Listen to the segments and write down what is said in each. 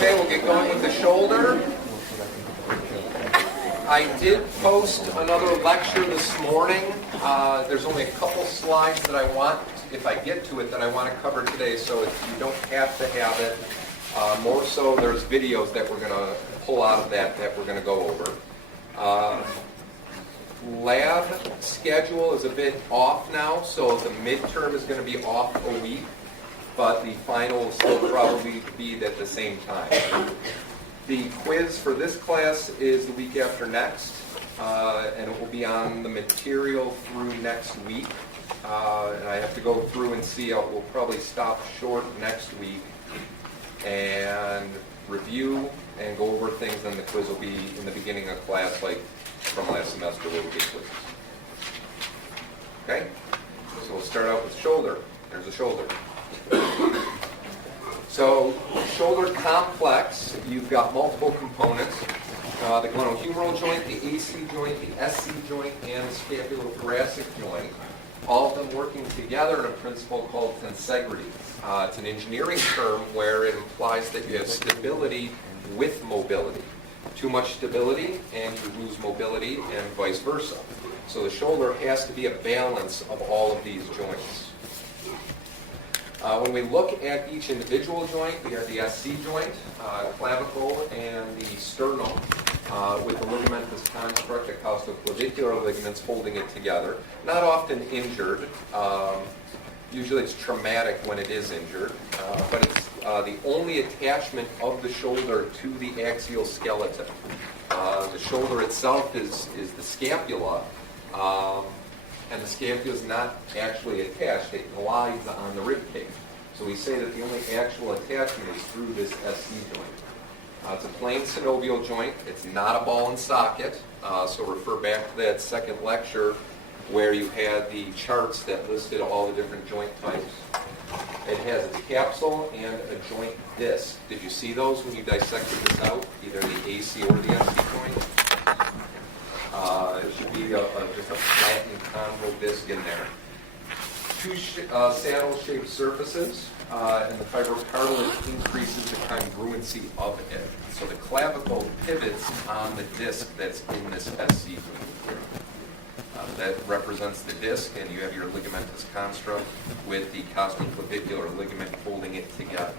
Okay, we'll get going with the shoulder. I did post another lecture this morning. There's only a couple slides that I want, if I get to it, that I want to cover today, so you don't have to have it. More so, there's videos that we're going to pull out of that we're going to go over. Lab schedule is a bit off now, so the midterm is going to be off a week, but the final will still probably be at the same time. The quiz for this class is the week after next, and it will be on the material through next week. And I have to go through and see. We'll probably stop short next week and review and go over things, and the quiz will be in the beginning of class, like from last semester where we did quizzes. Okay? So we'll start out with shoulder. There's a shoulder. So, shoulder complex, you've got multiple components. The glenohumeral joint, the AC joint, the SC joint, and the scapulothoracic joint. All of them working together in a principle called tensegrity. It's an engineering term where it implies that you have stability with mobility. Too much stability and you lose mobility, and vice versa. So the shoulder has to be a balance of all of these joints. When we look at each individual joint, we have the SC joint, clavicle, and the sternum with the ligamentous construct, the costoclavicular ligaments holding it together. Not often injured. Usually it's traumatic when it is injured, but it's the only attachment of the shoulder to the axial skeleton. The shoulder itself is the scapula, and the scapula is not actually attached. It glides on the rib cage. So we say that the only actual attachment is through this SC joint. It's a plain synovial joint. It's not a ball and socket. So refer back to that second lecture where you had the charts that listed all the different joint types. It has its capsule and a joint disc. Did you see those when you dissected this out, either the AC or the SC joint? It should be just a flattened convo disc in there. Two saddle-shaped surfaces, and the fibrocartilage increases the congruency of it. So the clavicle pivots on the disc that's in this SC joint. That represents the disc, and you have your ligamentous construct with the costoclavicular ligament holding it together.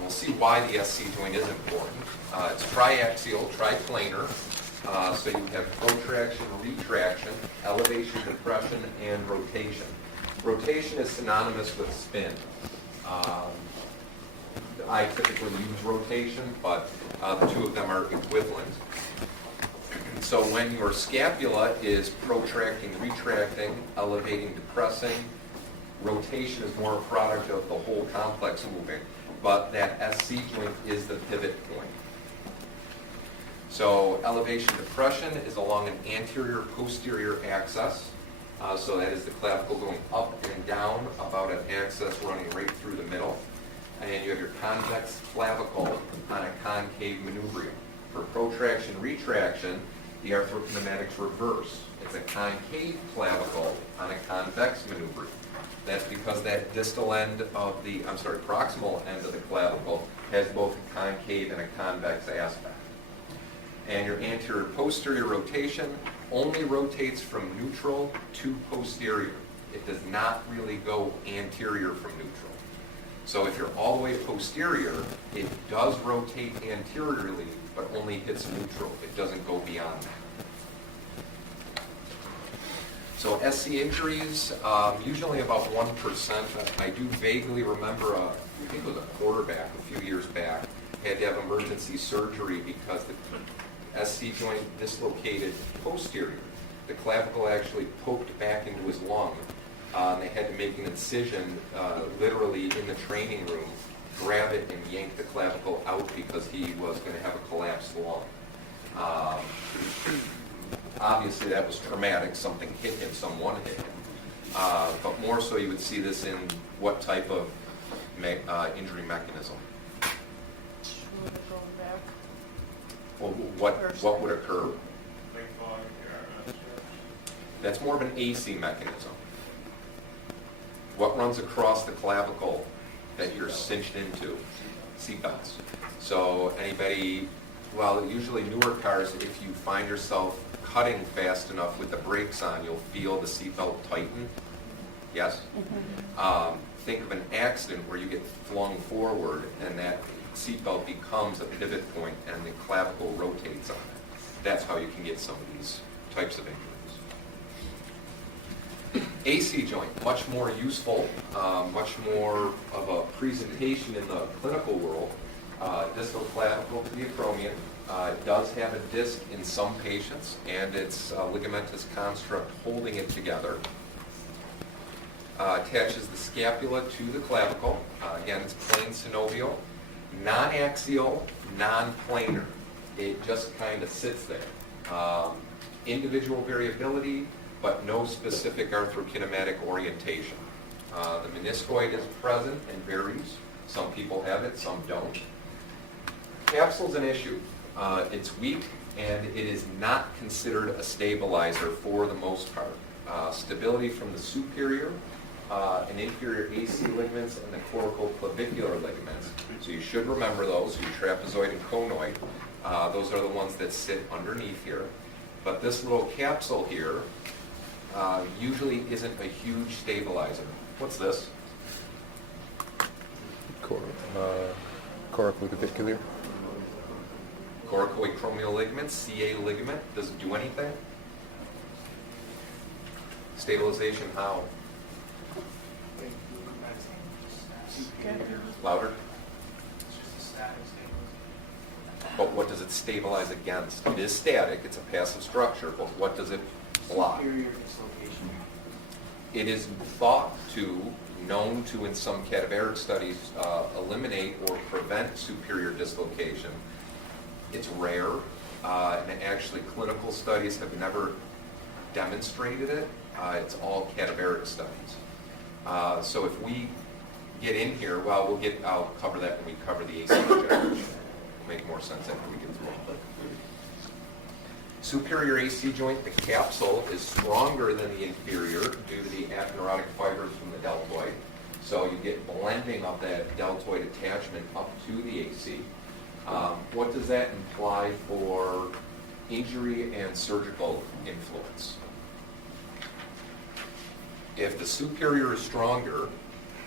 We'll see why the SC joint is important. It's triaxial, triplanar. So you have protraction, retraction, elevation, depression, and rotation. Rotation is synonymous with spin. I typically use rotation, but the two of them are equivalent. So when your scapula is protracting, retracting, elevating, depressing, rotation is more a product of the whole complex moving, but that SC joint is the pivot point. So elevation depression is along an anterior-posterior axis. So that is the clavicle going up and down about an axis running right through the middle. And you have your convex clavicle on a concave manubrium. For protraction, retraction, the arthrokinematics reverse. It's a concave clavicle on a convex manubrium. That's because that distal end of the, proximal end of the clavicle has both a concave and a convex aspect. And your anterior-posterior rotation only rotates from neutral to posterior. It does not really go anterior from neutral. So if you're all the way posterior, it does rotate anteriorly, but only hits neutral. It doesn't go beyond that. So SC injuries, usually about 1%. I do vaguely remember, I think it was a quarterback a few years back, had to have emergency surgery because the SC joint dislocated posterior. The clavicle actually poked back into his lung. They had to make an incision literally in the training room, grab it and yank the clavicle out because he was going to have a collapsed lung. Obviously that was traumatic. Something hit him, someone hit him. But more so you would see this in what type of injury mechanism? Well, what would occur? That's more of an AC mechanism. What runs across the clavicle that you're cinched into? seatbelts. So anybody, well, usually newer cars, if you find yourself cutting fast enough with the brakes on, you'll feel the seatbelt tighten. Yes? Think of an accident where you get flung forward and that seatbelt becomes a pivot point and the clavicle rotates on it. That's how you can get some of these types of injuries. AC joint, much more useful, much more of a presentation in the clinical world. Distal clavicle to the acromion. It does have a disc in some patients, and it's a ligamentous construct holding it together. Attaches the scapula to the clavicle. Again, it's plain synovial, non-axial, non-planar. It just kind of sits there. Individual variability, but no specific arthrokinematic orientation. The meniscoid is present and varies. Some people have it, some don't. Capsule's an issue. It's weak, and it is not considered a stabilizer for the most part. Stability from the superior and inferior AC ligaments and the corticoclavicular ligaments. So you should remember those, your trapezoid and conoid. Those are the ones that sit underneath here. But this little capsule here usually isn't a huge stabilizer. What's this? Corticoclavicular. Coracoacromial ligament, CA ligament. Does it do anything? Stabilization, how? Louder? But what does it stabilize against? It is static, it's a passive structure, but what does it block? Superior dislocation. It is thought to, known to in some cadaveric studies, eliminate or prevent superior dislocation. It's rare, and actually clinical studies have never demonstrated it. It's all cadaveric studies. So if we get in here, well, I'll cover that when we cover the AC joint. It'll make more sense after we get through all. Superior AC joint, the capsule is stronger than the inferior due to the aponeurotic fibers from the deltoid. So you get blending of that deltoid attachment up to the AC. What does that imply for injury and surgical influence? If the superior is stronger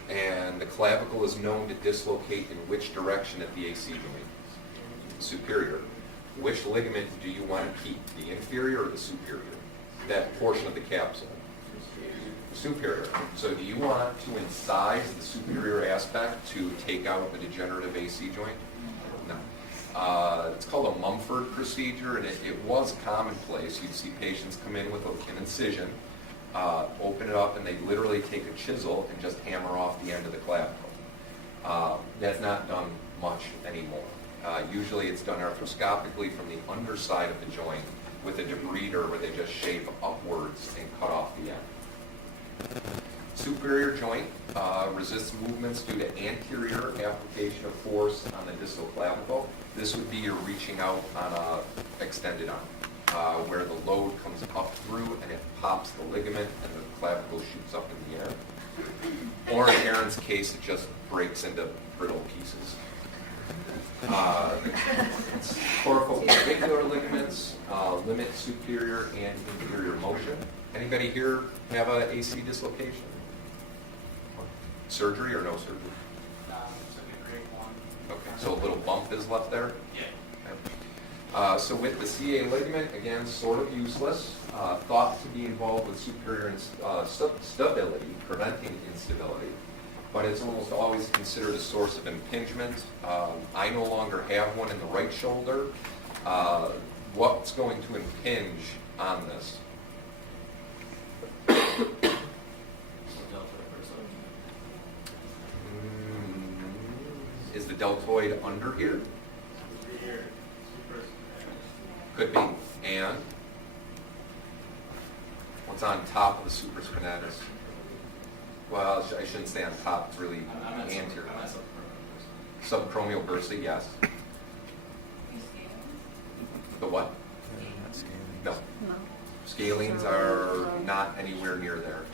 and the clavicle is known to dislocate in which direction at the AC joint? Superior. Which ligament do you want to keep, the inferior or the superior? That portion of the capsule. Superior. So do you want to incise the superior aspect to take out the degenerative AC joint? No. It's called a Mumford procedure, and it was commonplace. You'd see patients come in with an incision, open it up, and they literally take a chisel and just hammer off the end of the clavicle. That's not done much anymore. Usually it's done arthroscopically from the underside of the joint with a debrider where they just shave upwards and cut off the end. Superior joint resists movements due to anterior application of force on the distal clavicle. This would be your reaching out on an extended arm, where the load comes up through and it pops the ligament and the clavicle shoots up in the air. Or in Aaron's case, it just breaks into brittle pieces. Corticoclavicular ligaments limit superior and inferior motion. Anybody here have an AC dislocation? Surgery or no surgery? It's a grade 1. Okay, so a little bump is left there? Yeah. Okay. So with the CA ligament, again, sort of useless. Thought to be involved with superior stability, preventing instability. But it's almost always considered a source of impingement. I no longer have one in the right shoulder. What's going to impinge on this? Is the deltoid under here? Could be. And what's on top of the supraspinatus? Well, I shouldn't say on top. It's really anterior. Subacromial bursa, yes. The what? No. Scalenes are not anywhere near there.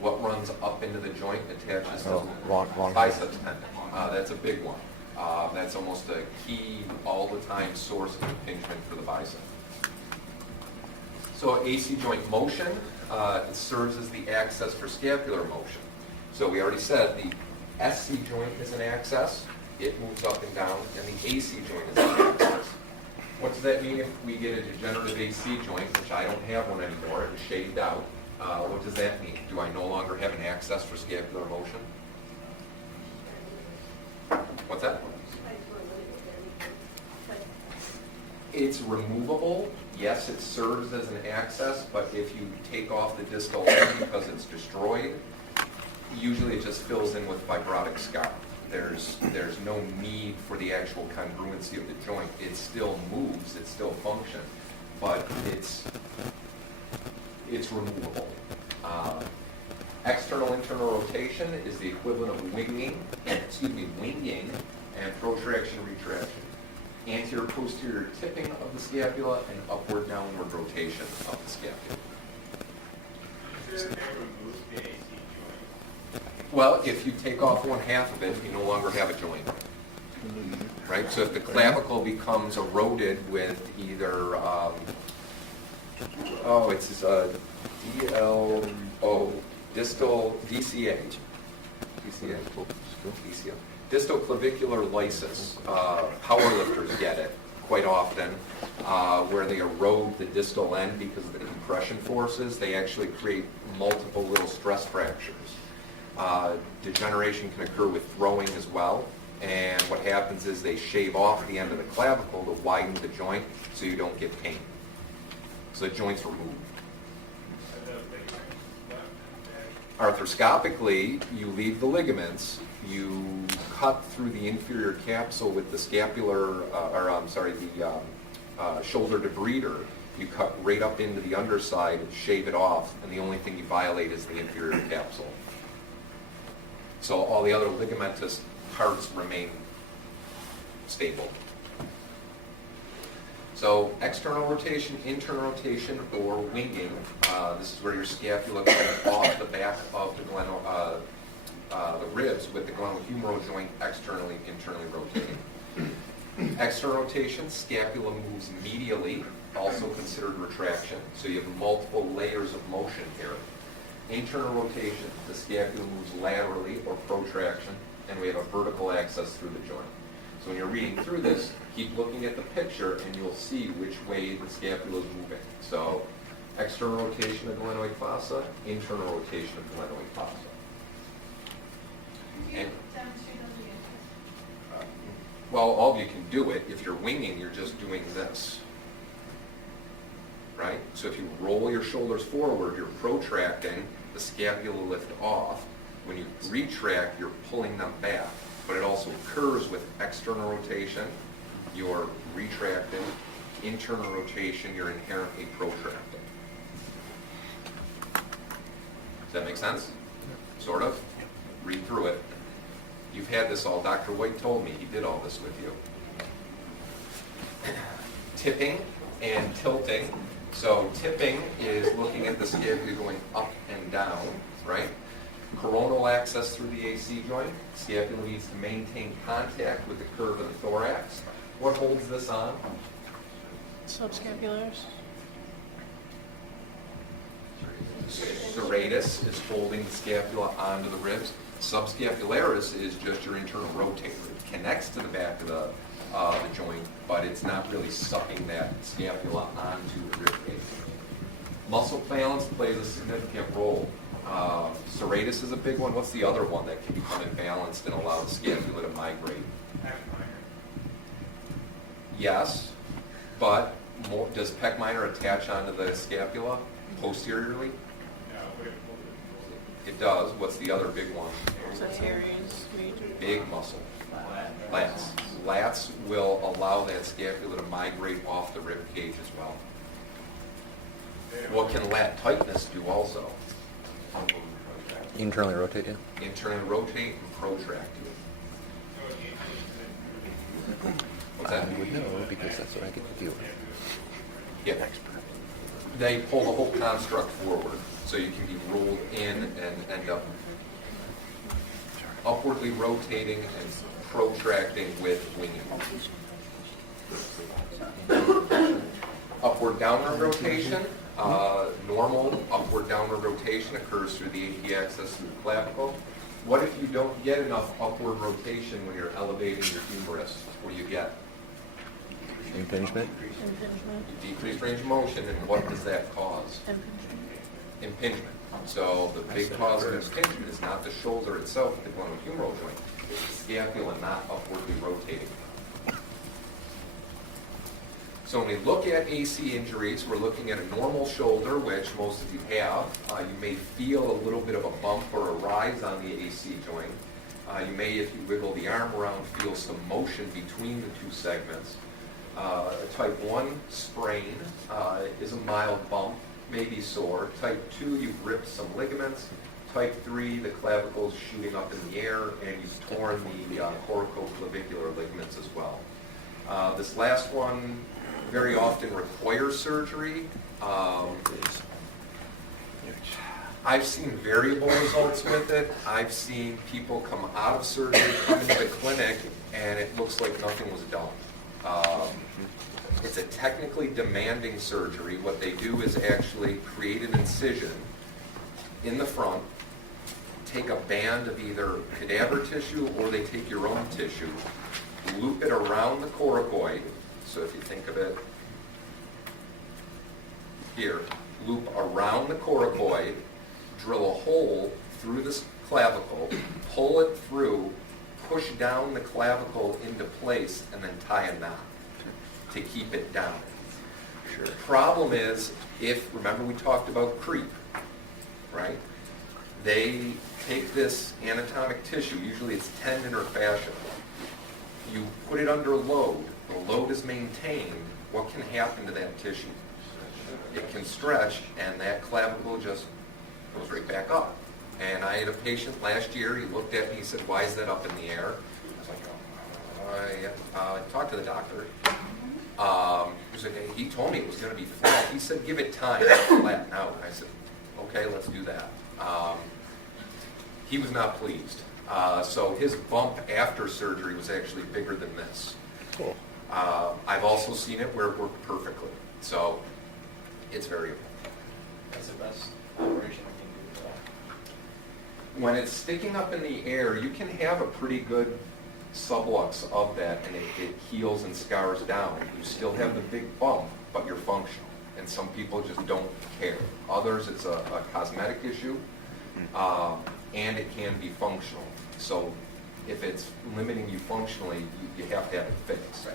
What runs up into the joint attaches to long biceps tendon? That's a big one. That's almost a key all-the-time source of impingement for the bicep. So AC joint motion it serves as the axis for scapular motion. So we already said the SC joint is an axis. It moves up and down, and the AC joint is an axis. What does that mean if we get a degenerative AC joint, which I don't have one anymore, it was shaved out? What does that mean? Do I no longer have an axis for scapular motion? What's that? It's removable. Yes, it serves as an axis, but if you take off the distal end because it's destroyed, usually it just fills in with fibrotic scar. There's no need for the actual congruency of the joint. It still moves, it still functions, but it's removable. External internal rotation is the equivalent of winging and protraction retraction. Anterior posterior tipping of the scapula and upward downward rotation of the scapula. Is there a way to remove the AC joint? Well, if you take off one half of it, you no longer have a joint. Right? So if the clavicle becomes eroded with either, it's DLO, distal DCA. DCA. Distal clavicular lysis. Powerlifters get it quite often, where they erode the distal end because of the compression forces. They actually create multiple little stress fractures. Degeneration can occur with throwing as well, and what happens is they shave off the end of the clavicle to widen the joint so you don't get pain. So the joint's removed. Arthroscopically, you leave the ligaments, you cut through the inferior capsule with the scapular, shoulder debrider. You cut right up into the underside, shave it off, and the only thing you violate is the inferior capsule. So all the other ligamentous parts remain stable. So external rotation, internal rotation, or winging. This is where your scapula comes off the back of the ribs with the glenohumeral joint externally, internally rotating. External rotation, scapula moves medially, also considered retraction. So you have multiple layers of motion here. Internal rotation, the scapula moves laterally or protraction, and we have a vertical access through the joint. So when you're reading through this, keep looking at the picture and you'll see which way the scapula is moving. So external rotation of glenoid fossa, internal rotation of glenoid fossa. And, well, all of you can do it. If you're winging, you're just doing this. Right? So if you roll your shoulders forward, you're protracting, the scapula lift off. When you retract, you're pulling them back. But it also occurs with external rotation, you're retracting, internal rotation, you're inherently protracting. Does that make sense? Sort of? Read through it. You've had this all. Dr. White told me he did all this with you. Tipping and tilting. So tipping is looking at the scapula going up and down, right? Coronal access through the AC joint. Scapula needs to maintain contact with the curve of the thorax. What holds this on? Subscapulars. Serratus is holding the scapula onto the ribs. Subscapularis is just your internal rotator. It connects to the back of the joint, but it's not really sucking that scapula onto the rib cage. Muscle balance plays a significant role. Serratus is a big one. What's the other one that can become imbalanced and allow the scapula to migrate? Yes, but does pec minor attach onto the scapula posteriorly? It does. What's the other big one? Big muscle. Lats. Lats will allow that scapula to migrate off the rib cage as well. What can lat tightness do also? Internally rotate, yeah. Internally rotate and protract. What's that? I would know because that's what I get to deal with. Yeah. They pull the whole construct forward, so you can be rolled in and end up. upwardly rotating and protracting with winging. Upward downward rotation, normal upward downward rotation occurs through the AP axis and the clavicle. What if you don't get enough upward rotation when you're elevating your humerus? What do you get? Impingement? You decrease range of motion, and what does that cause? Impingement. So the big cause of impingement is not the shoulder itself, the glenohumeral joint. It's the scapula not upwardly rotating. So when we look at AC injuries, we're looking at a normal shoulder, which most of you have. You may feel a little bit of a bump or a rise on the AC joint. You may, if you wiggle the arm around, feel some motion between the two segments. A type 1 sprain is a mild bump, may be sore. Type 2, you've ripped some ligaments. Type 3, the clavicle's shooting up in the air, and you've torn the corticoclavicular ligaments as well. This last one very often requires surgery. I've seen variable results with it. I've seen people come out of surgery, come into the clinic, and it looks like nothing was done. It's a technically demanding surgery. What they do is actually create an incision in the front, take a band of either cadaver tissue or they take your own tissue, loop it around the coracoid. So if you think of it here, loop around the coracoid, drill a hole through this clavicle, pull it through, push down the clavicle into place, and then tie a knot to keep it down. Sure. The problem is, remember we talked about creep, right? They take this anatomic tissue, usually it's tendon or fascia, you put it under load, the load is maintained, what can happen to that tissue? It can stretch, and that clavicle just goes right back up. And I had a patient last year, he looked at me, he said, "Why is that up in the air?" I was like, I talked to the doctor. He told me it was going to be flat. He said, "Give it time to flatten out." I said, "Okay, let's do that." He was not pleased. So his bump after surgery was actually bigger than this. Cool. I've also seen it where it worked perfectly. So it's variable. That's the best operation I can do. When it's sticking up in the air, you can have a pretty good sublux of that, and it heals and scours down. You still have the big bump, but you're functional. And some people just don't care. Others, it's a cosmetic issue, and it can be functional. So if it's limiting you functionally, you have to have it fixed.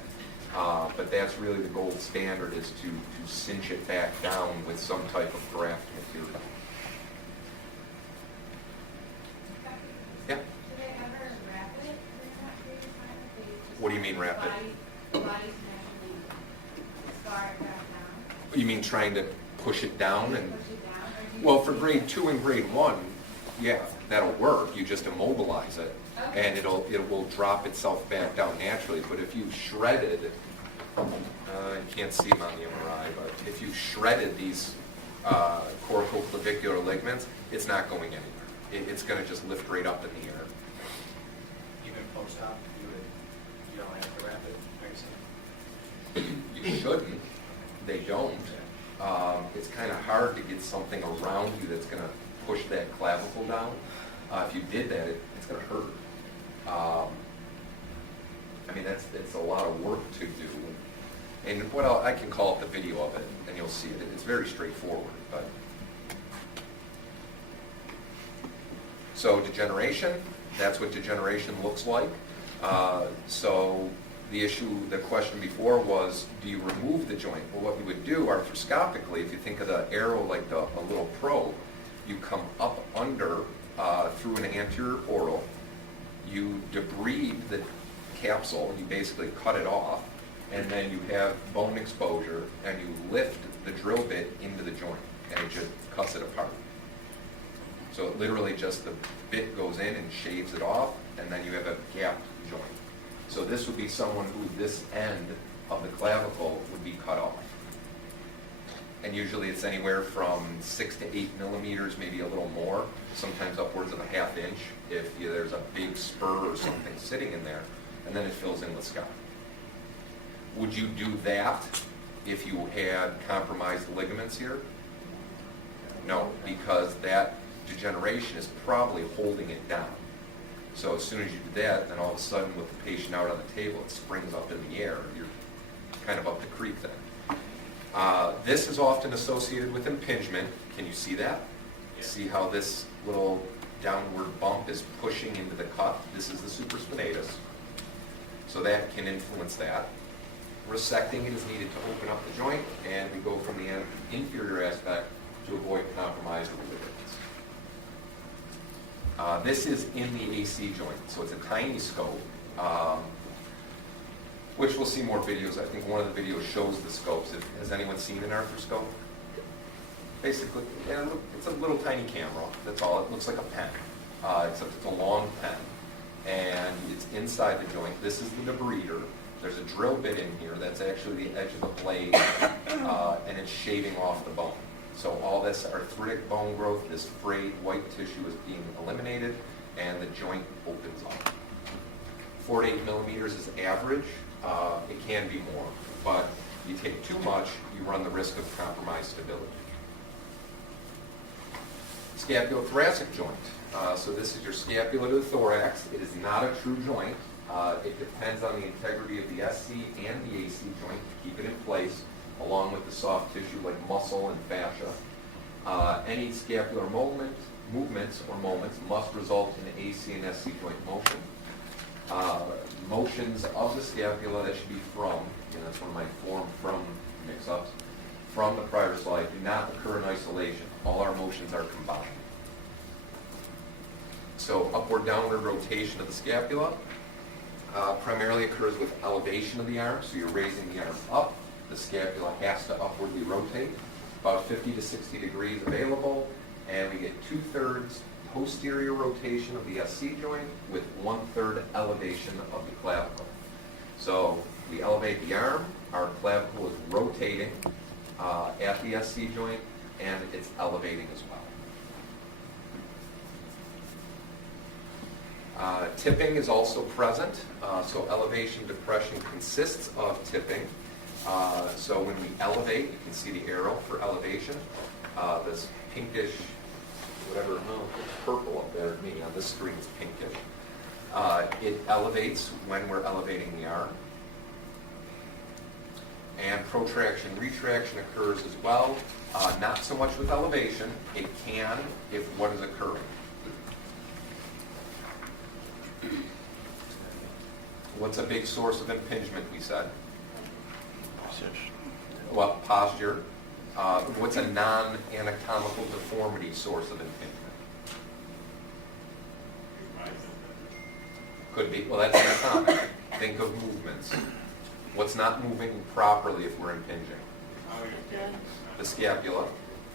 But that's really the gold standard, is to cinch it back down with some type of graft material. Yeah? Do they ever wrap it during that period of time? If they just What do you mean wrap it? Body's naturally scar it back down? You mean trying to push it down? Push And it down? Or do you well, just for leave grade it? 2 and grade 1, yeah, that'll work. You just immobilize it, Okay. and it will drop itself back down naturally. But if you shredded, you can't see them on the MRI, but if you shredded these corticoclavicular ligaments, it's not going anywhere. It's going to just lift right up in the air. Even post-op, you don't have to wrap it. You shouldn't. They don't. It's kind of hard to get something around you that's going to push that clavicle down. If you did that, it's going to hurt. I mean, it's a lot of work to do. And I can call up the video of it, and you'll see it. It's very straightforward. But so degeneration, that's what degeneration looks like. So the question before was, do you remove the joint? Well, what you would do arthroscopically, if you think of the arrow like a little probe, you come up under through an anterior portal, you debride the capsule, and you basically cut it off, and then you have bone exposure, and you lift the drill bit into the joint, and it just cuts it apart. So literally just the bit goes in and shaves it off, and then you have a gapped joint. So this would be someone who this end of the clavicle would be cut off. and usually it's anywhere from 6 to 8 millimeters, maybe a little more, sometimes upwards of a ½ inch if there's a big spur or something sitting in there, and then it fills in with scotch. Would you do that if you had compromised ligaments here? No, because that degeneration is probably holding it down. So as soon as you do that, then all of a sudden with the patient out on the table, it springs up in the air. You're kind of up the creek then. This is often associated with impingement. Can you see that? Yeah. See how this little downward bump is pushing into the cut? This is the supraspinatus. So that can influence that. Resecting it is needed to open up the joint, and we go from the inferior aspect to avoid compromise of the ligaments. This is in the AC joint, so it's a tiny scope, which we'll see more videos. I think one of the videos shows the scopes. Has anyone seen an arthroscope? Basically, yeah, it's a little tiny camera. That's all. It looks like a pen, except it's a long pen, and it's inside the joint. This is the debrider. There's a drill bit in here that's actually the edge of the blade, and it's shaving off the bone. So all this arthritic bone growth, this frayed white tissue is being eliminated, and the joint opens up. 4 to 8 millimeters is average. It can be more, but if you take too much, you run the risk of compromised stability. Scapulothoracic joint. So this is your scapula to the thorax. It is not a true joint. It depends on the integrity of the SC and the AC joint to keep it in place, along with the soft tissue like muscle and fascia. Any scapular movements must result in AC and SC joint motion. Motions of the scapula, that should be from, that's one of my form from mix-ups, from the prior slide, do not occur in isolation. All our motions are combined. So upward downward rotation of the scapula primarily occurs with elevation of the arm. So you're raising the arm up. The scapula has to upwardly rotate, about 50 to 60 degrees available, and we get 2/3 posterior rotation of the SC joint with 1/3 elevation of the clavicle. So we elevate the arm, our clavicle is rotating at the SC joint, and it's elevating as well. Tipping is also present, so elevation depression consists of tipping. So when we elevate, you can see the arrow for elevation. This pinkish, whatever, it's purple up there. Me on this screen is pinkish. It elevates when we're elevating the arm. And protraction, retraction occurs as well. Not so much with elevation. It can if what is occurring. What's a big source of impingement, we said? Well, posture. What's a non-anatomical deformity source of impingement? Could be. Well, that's anatomic. Think of movements. What's not moving properly if we're impinging? The scapula.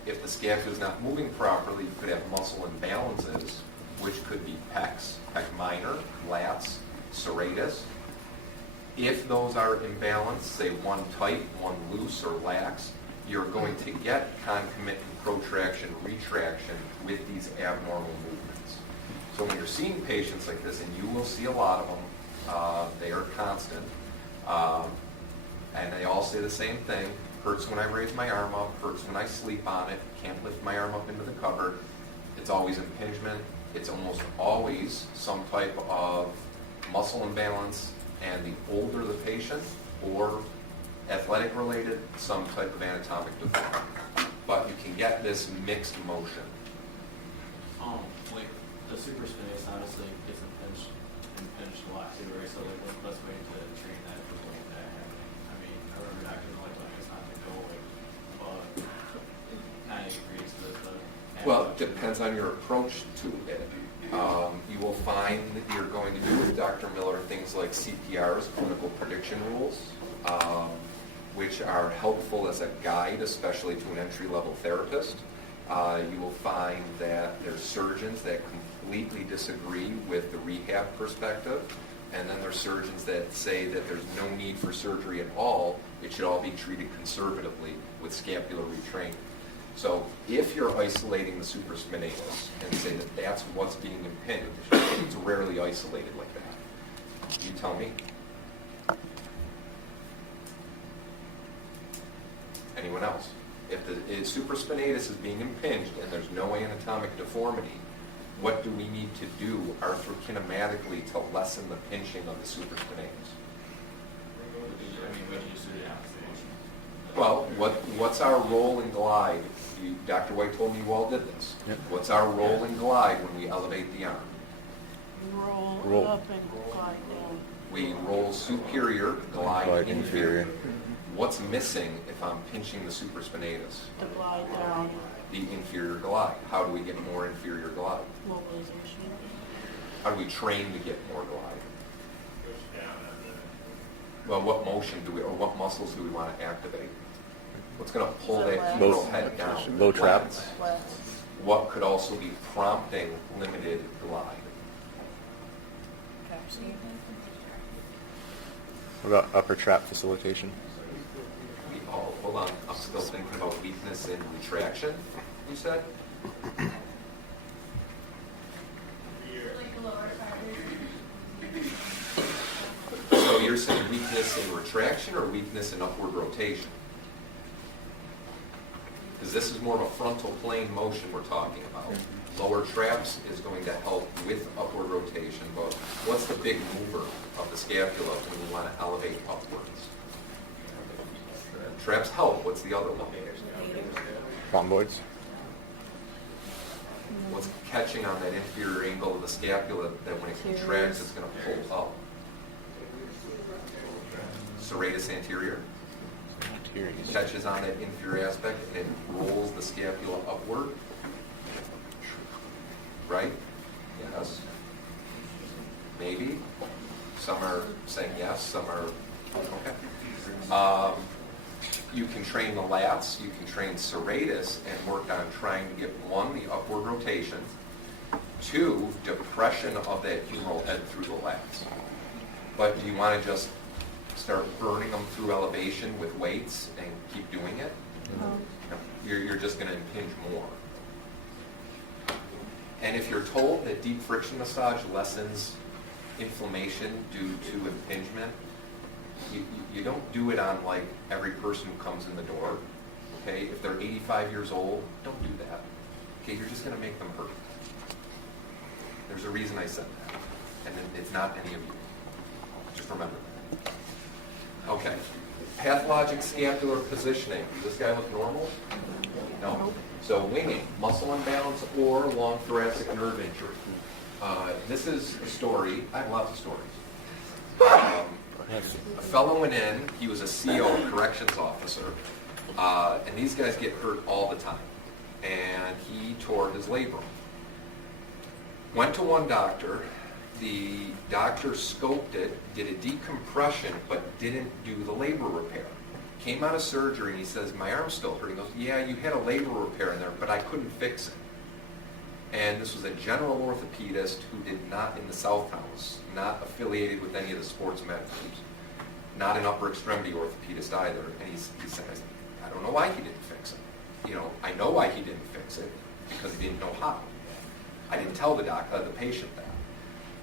If the scapula is not moving properly, you could have muscle imbalances, which could be pecs, pec minor, lats, serratus. If those are imbalanced, say one tight, one loose or lax, you're going to get concomitant protraction, retraction with these abnormal movements. So when you're seeing patients like this, and you will see a lot of them, they are constant, and they all say the same thing: hurts when I raise my arm up, hurts when I sleep on it, can't lift my arm up into the cupboard. It's always impingement. It's almost always some type of muscle imbalance, and the older the patient, or athletic related, some type of anatomic deformity. But you can get this mixed motion. Like the supraspinatus honestly gets impinged a lot too, right? So like what's the best way to train that for like that happening? I mean, I remember Dr. Miller telling us not to go like 90 degrees to the Well, it depends on your approach to it. You will find that you're going to do with Dr. Miller things like CPRs, clinical prediction rules, which are helpful as a guide, especially to an entry-level therapist. You will find that there's surgeons that completely disagree with the rehab perspective, And then there's surgeons that say that there's no need for surgery at all. It should all be treated conservatively with scapular retraining. So if you're isolating the supraspinatus and say that that's what's being impinged, it's rarely isolated like that. You tell me. Anyone else? If the supraspinatus is being impinged and there's no anatomic deformity, what do we need to do arthrokinematically to lessen the pinching of the supraspinatus? I mean, what do you see the application? Well, what's our roll and glide? Dr. White told me you all did this. Yep. What's our roll and glide when we elevate the arm? Roll up and glide down. We roll superior, glide, Glide inferior. inferior. What's missing if I'm pinching the supraspinatus? The glide down. The inferior glide. How do we get more inferior glide? Mobilization. How do we train to get more glide? Push down on the. Well, what motion do we, or what muscles do we want to activate? What's going to pull that Lats. humeral head down? Low trap. Lats. Flats. What could also be prompting limited glide? Capsule. What about upper trap facilitation? Hold on, I'm still thinking about weakness and retraction, you said? Like the lower fibers. So you're saying weakness in retraction or weakness in upward rotation? Because this is more of a frontal plane motion we're talking about. Lower traps is going to help with upward rotation, but what's the big mover of the scapula when we want to elevate upwards? Traps help, what's the other one? Rhomboids? What's catching on that inferior angle of the scapula that when it contracts, it's going to pull up? Serratus anterior catches on that inferior aspect and it rolls the scapula upward. Right? Yes. Maybe. Some are saying yes, some are okay. You can train the lats, you can train serratus and work on trying to get one, the upward rotation, two, depression of that humeral head through the lats. But do you want to just start burning them through elevation with weights and keep doing it? No. You're just going to impinge more. And if you're told that deep friction massage lessens inflammation due to impingement, you don't do it on like every person who comes in the door. Okay, if they're 85 years old, don't do that. Okay, you're just going to make them hurt. There's a reason I said that, and it's not any of you. Just remember that. Okay, pathologic scapular positioning. Does this guy look normal? No. So winging, muscle imbalance, or long thoracic nerve injury. This is a story. I have lots of stories. A fellow went in. He was a CO, corrections officer, and these guys get hurt all the time. And he tore his labrum. Went to one doctor. The doctor scoped it, did a decompression, but didn't do the labor repair. Came out of surgery and he says, my arm's still hurting. He goes, yeah, you had a labor repair in there, but I couldn't fix it. And this was a general orthopedist who did not, in the South House, not affiliated with any of the sports med groups, not an upper extremity orthopedist either. And he says, I don't know why he didn't fix it. You know, I know why he didn't fix it, because he didn't know how. I didn't tell the patient that.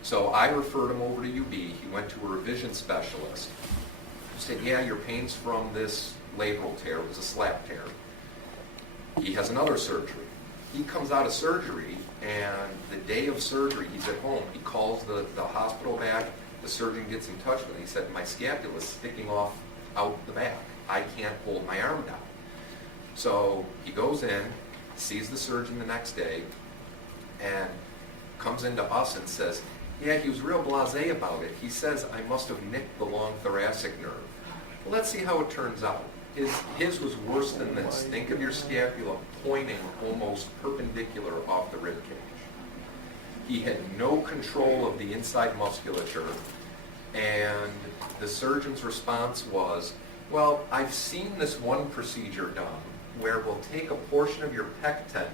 So I referred him over to UB. He went to a revision specialist who said, yeah, your pain's from this labral tear. It was a slap tear. He has another surgery. He comes out of surgery, and the day of surgery, he's at home. He calls the hospital back. The surgeon gets in touch with him. He said, my scapula is sticking off out the back. I can't hold my arm down. So he goes in, sees the surgeon the next day, and comes into us and says, yeah, he was real blasé about it. He says, I must have nicked the long thoracic nerve. Well, let's see how it turns out. His was worse than this. Think of your scapula pointing almost perpendicular off the rib cage. He had no control of the inside musculature, and the surgeon's response was, well, I've seen this one procedure done where we'll take a portion of your pec tendon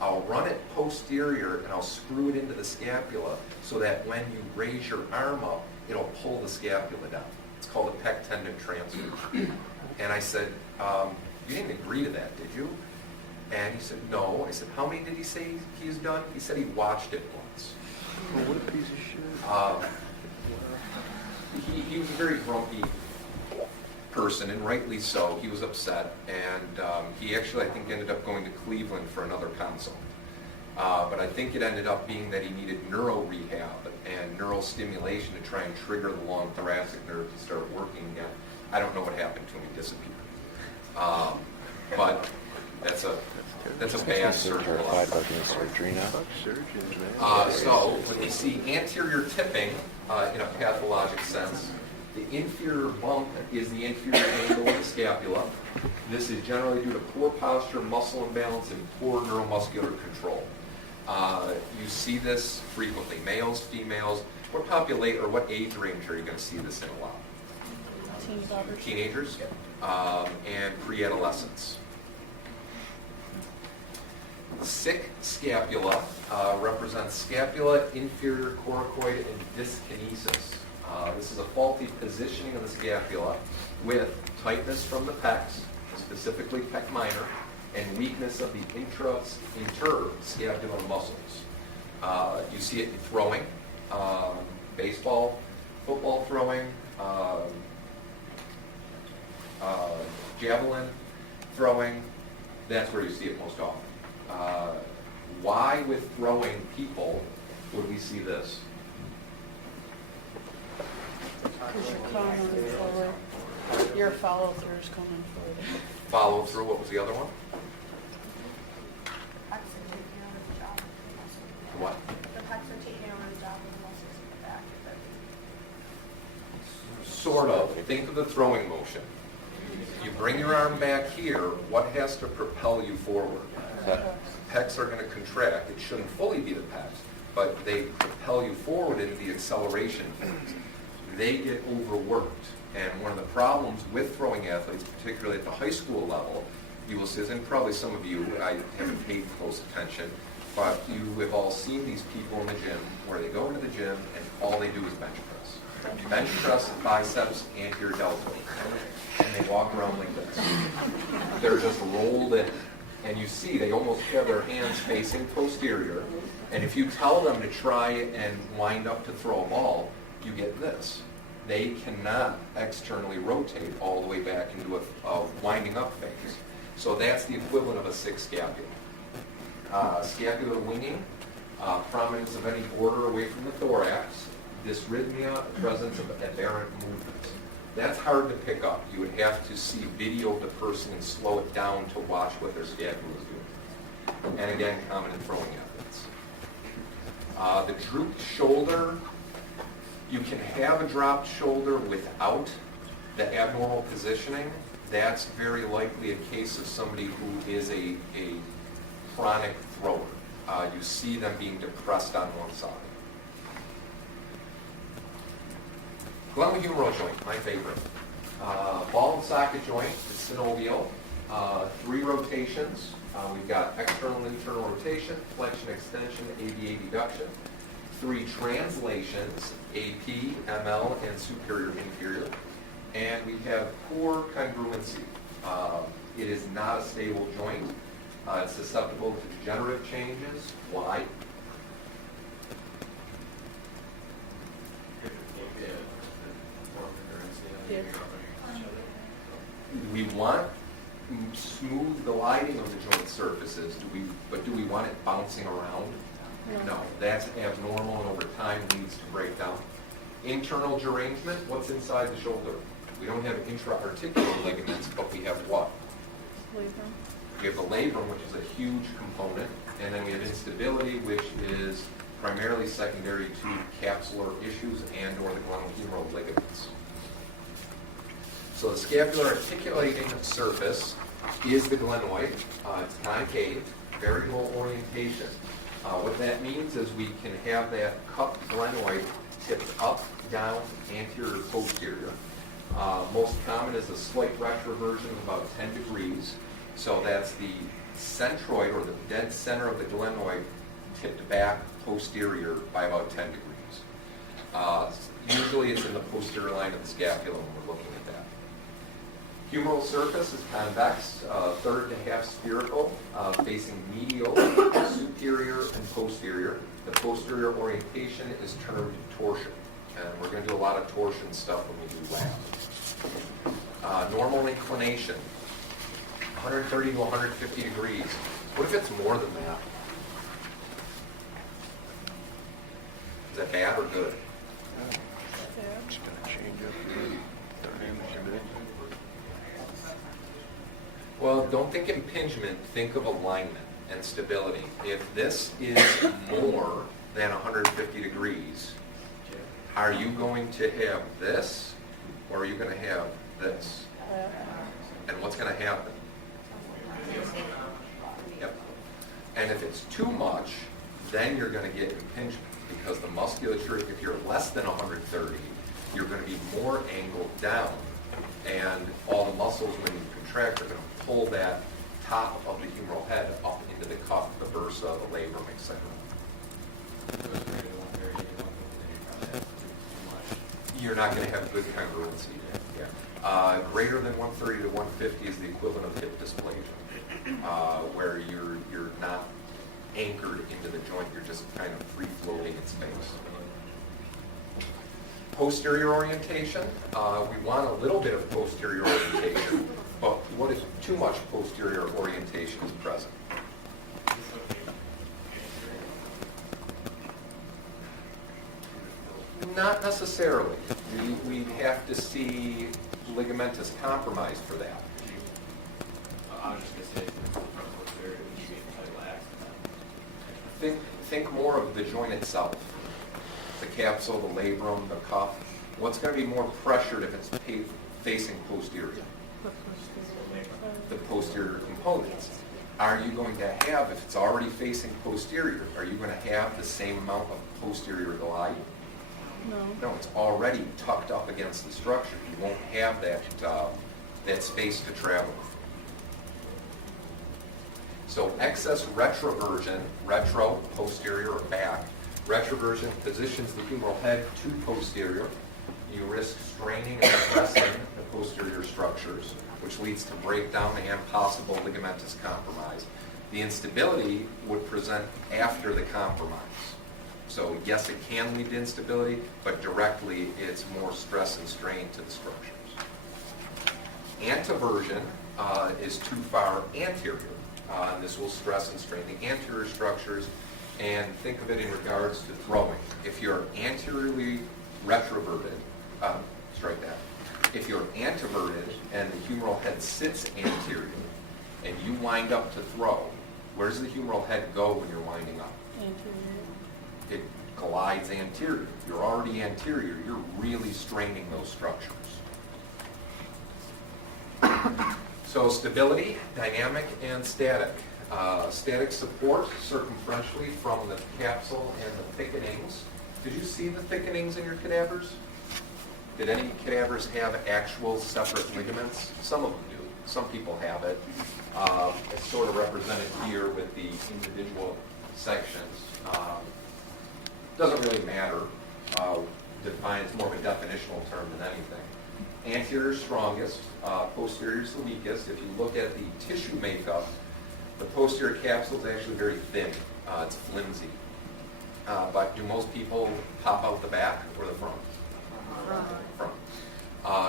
I'll run it posterior and I'll screw it into the scapula so that when you raise your arm up, it'll pull the scapula down. It's called a pec tendon transfer. And I said, you didn't agree to that, did you? And he said, no. I said, how many did he say he's done? He said he watched it once. What a piece of shit. He was a very grumpy person, and rightly so. He was upset, and he actually, I think, ended up going to Cleveland for another consult. But I think it ended up being that he needed neuro rehab and neural stimulation to try and trigger the long thoracic nerve to start working again. I don't know what happened to him. He disappeared. But that's a bad surgical terrified about doing surgery now. So when we see anterior tipping in a pathologic sense, the inferior bump is the inferior angle of the scapula. This is generally due to poor posture, muscle imbalance, and poor neuromuscular control. You see this frequently. Males, females. What age range are you going to see this in a lot? Teenagers and pre-adolescents. Sick scapula represents scapula, inferior coracoid, and dyskinesis. This is a faulty positioning of the scapula with tightness from the pecs, specifically pec minor, and weakness of the interscapular muscles. You see it in throwing, baseball, football throwing, javelin throwing. That's where you see it most often. Why with throwing people would we see this? Because you're coming forward. Your follow-through is coming forward. Follow through, what was the other one? Pecs are taking over the job of the muscles. What? The pecs are taking over the job of the muscles in the back. Sort of. Think of the throwing motion. You bring your arm back here, what has to propel you forward? Pecs are going to contract. It shouldn't fully be the pecs, but they propel you forward into the acceleration phase. They get overworked. And one of the problems with throwing athletes, particularly at the high school level, you will see, and probably some of you, I haven't paid close attention, but you have all seen these people in the gym where they go into the gym and all they do is bench press. Bench press, biceps, anterior deltoid. And they walk around like this. They're just rolled in. And you see they almost have their hands facing posterior. And if you tell them to try and wind up to throw a ball, you get this. They cannot externally rotate all the way back into a winding up phase. So that's the equivalent of a sick scapula. Scapular winging, prominence of any border away from the thorax, dysrhythmia, presence of aberrant movement. That's hard to pick up. You would have to see video of the person and slow it down to watch what their scapula is doing. And again, common in throwing athletes. The drooped shoulder, you can have a dropped shoulder without the abnormal positioning. That's very likely a case of somebody who is a chronic thrower. You see them being depressed on one side. Glenohumeral joint, my favorite. Ball and socket joint, it's synovial. 3 rotations. We've got external and internal rotation, flexion, extension, ABA deduction. 3 translations, AP, ML, and superior inferior. And we have poor congruency. It is not a stable joint. It's susceptible to degenerative changes. Why? We want smooth gliding of the joint surfaces, but do we want it bouncing around? No, that's abnormal and over time leads to breakdown. Internal derangement, what's inside the shoulder? We don't have intra-articular ligaments, but we have what? Labrum. We have the labrum, which is a huge component, and then we have instability, which is primarily secondary to capsular issues and or the glenohumeral ligaments. So the scapular articulating surface is the glenoid. It's concave, variable orientation. What that means is we can have that cupped glenoid tipped up, down, anterior, posterior. Most common is a slight retroversion of about 10 degrees. So that's the centroid, or the dead center of the glenoid, tipped back posterior by about 10 degrees. Usually it's in the posterior line of the scapula when we're looking at that. Humeral surface is convex, third to half spherical, facing medial, superior, and posterior. The posterior orientation is termed torsion, and we're going to do a lot of torsion stuff when we do lab. Normal inclination, 130 to 150 degrees. What if it's more than that? Is that bad or good? It's gonna change up the dynamics a bit. Well, don't think impingement, think of alignment and stability. If this is more than 150 degrees, are you going to have this, or are you going to have this? And what's going to happen? Yep. And if it's too much, then you're going to get impingement, because the musculature, if you're less than 130, you're going to be more angled down, and all the muscles, when you contract, are going to pull that top of the humeral head up into the cuff, the bursa, the labrum, etc. You're not going to have good congruency. Yeah. Greater than 130 to 150 is the equivalent of hip dysplasia, where you're not anchored into the joint, you're just kind of free floating in space. Posterior orientation, we want a little bit of posterior orientation, but what if too much posterior orientation is present? Not necessarily. We'd have to see ligamentous compromise for that. I was just going to say, from posterior, we should be relaxed. Think more of the joint itself. The capsule, the labrum, the cuff. What's going to be more pressured if it's facing posterior? The posterior components. Are you going to have, if it's already facing posterior, are you going to have the same amount of posterior glide? No, it's already tucked up against the structure. You won't have that space to travel. So excess retroversion, retro, posterior, or back. Retroversion positions the humeral head too posterior. You risk straining and pressing the posterior structures, which leads to breakdown and possible ligamentous compromise. The instability would present after the compromise. So yes, it can lead to instability, but directly it's more stress and strain to the structures. Anteversion is too far anterior. And this will stress and strain the anterior structures. And think of it in regards to throwing. If you're anteriorly retroverted, strike that. If you're anteverted and the humeral head sits anterior and you wind up to throw, where does the humeral head go when you're winding up? Anterior. It glides anterior. You're already anterior. You're really straining those structures. So stability, dynamic, and static. Static support circumferentially from the capsule and the thickenings. Did you see the thickenings in your cadavers? Did any cadavers have actual separate ligaments? Some of them do. Some people have it. It's sort of represented here with the individual sections. Doesn't really matter. It's more of a definitional term than anything. Anterior is strongest, posterior is the weakest. If you look at the tissue makeup, the posterior capsule is actually very thin. It's flimsy. But do most people pop out the back or the front? Front.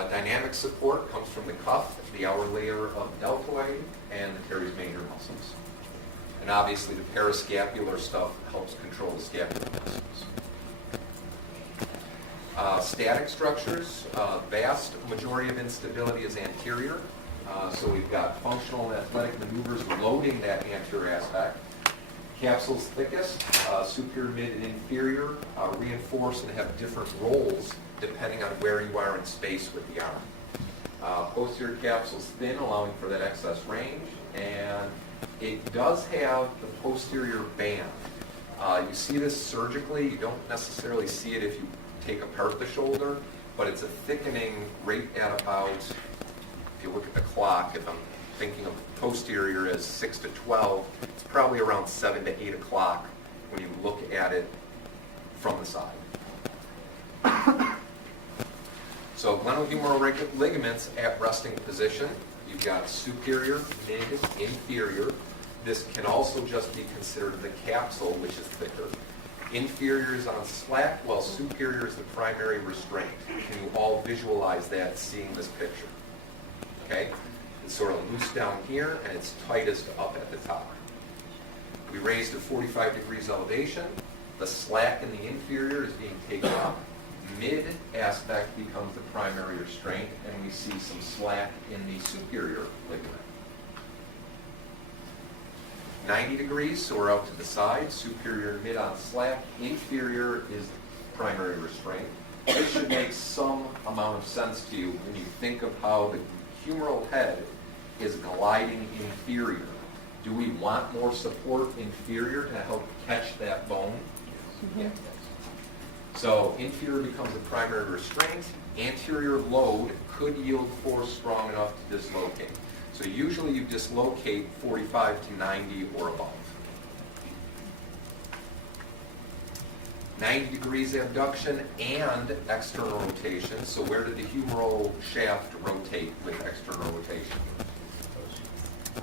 Dynamic support comes from the cuff, the outer layer of deltoid, and the teres major muscles. And obviously the parascapular stuff helps control the scapular muscles. Static structures, vast majority of instability is anterior. So we've got functional and athletic maneuvers loading that anterior aspect. Capsules thickest, superior, mid, and inferior, reinforce and have different roles depending on where you are in space with the arm. Posterior capsules thin, allowing for that excess range, and it does have the posterior band. You see this surgically. You don't necessarily see it if you take apart the shoulder, but it's a thickening right at about, if you look at the clock, if I'm thinking of posterior as 6 to 12, it's probably around 7 to 8 o'clock when you look at it from the side. So glenohumeral ligaments at resting position, you've got superior, mid, inferior. This can also just be considered the capsule, which is thicker. Inferior is on slack, while superior is the primary restraint. Can you all visualize that seeing this picture? Okay? It's sort of loose down here, and it's tightest up at the top. We raise to 45 degrees elevation. The slack in the inferior is being taken up. Mid aspect becomes the primary restraint, and we see some slack in the superior ligament. 90 degrees, so we're out to the side. Superior and mid on slack. Inferior is primary restraint. This should make some amount of sense to you when you think of how the humeral head is gliding inferior. Do we want more support inferior to help catch that bone? Mm-hmm. Yes. So inferior becomes the primary restraint. Anterior load could yield force strong enough to dislocate. So usually you dislocate 45 to 90 or above. 90 degrees abduction and external rotation. So where did the humeral shaft rotate with external rotation?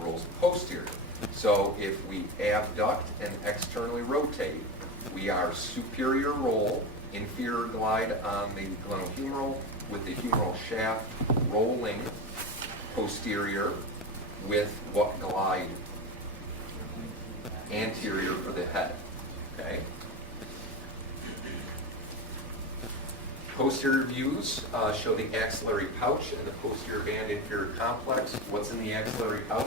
Rolls posterior. So if we abduct and externally rotate, we are superior roll, inferior glide on the glenohumeral with the humeral shaft rolling posterior with what glide? Anterior for the head. Okay. Posterior views show the axillary pouch and the posterior band inferior complex. What's in the axillary pouch?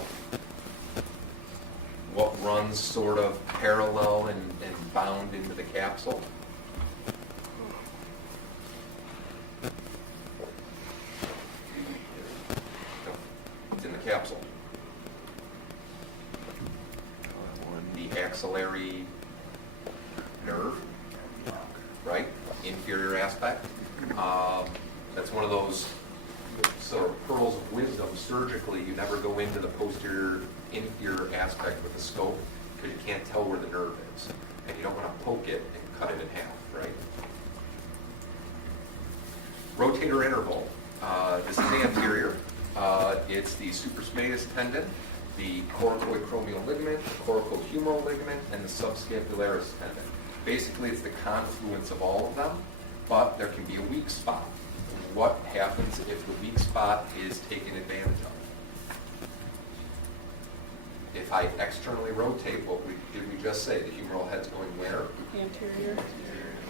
What runs sort of parallel and bound into the capsule? What's in the capsule? The axillary nerve, right? Inferior aspect. That's one of those sort of pearls of wisdom. Surgically, you never go into the posterior inferior aspect with a scope because you can't tell where the nerve is. And you don't want to poke it and cut it in half, right? Rotator interval. This is the anterior. It's the supraspinatus tendon, the coracoacromial ligament, the coracohumeral ligament, and the subscapularis tendon. Basically, it's the confluence of all of them, but there can be a weak spot. What happens if the weak spot is taken advantage of? If I externally rotate, what did we just say? The humeral head's going where? Anterior.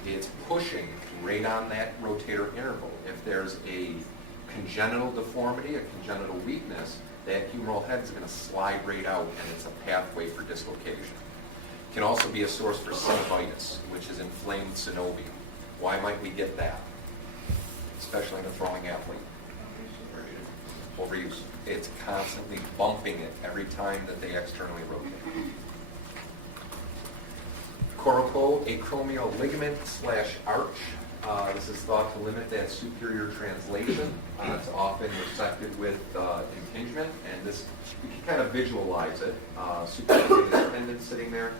It's pushing right on that rotator interval. If there's a congenital deformity, a congenital weakness, that humeral head is going to slide right out, and it's a pathway for dislocation. It can also be a source for synovitis, which is inflamed synovium. Why might we get that? Especially in a throwing athlete. Overuse. It's constantly bumping it every time that they externally rotate. Coracoacromial ligament / arch. This is thought to limit that superior translation. It's often resected with impingement, and this you can kind of visualize it. Superior tendon sitting there.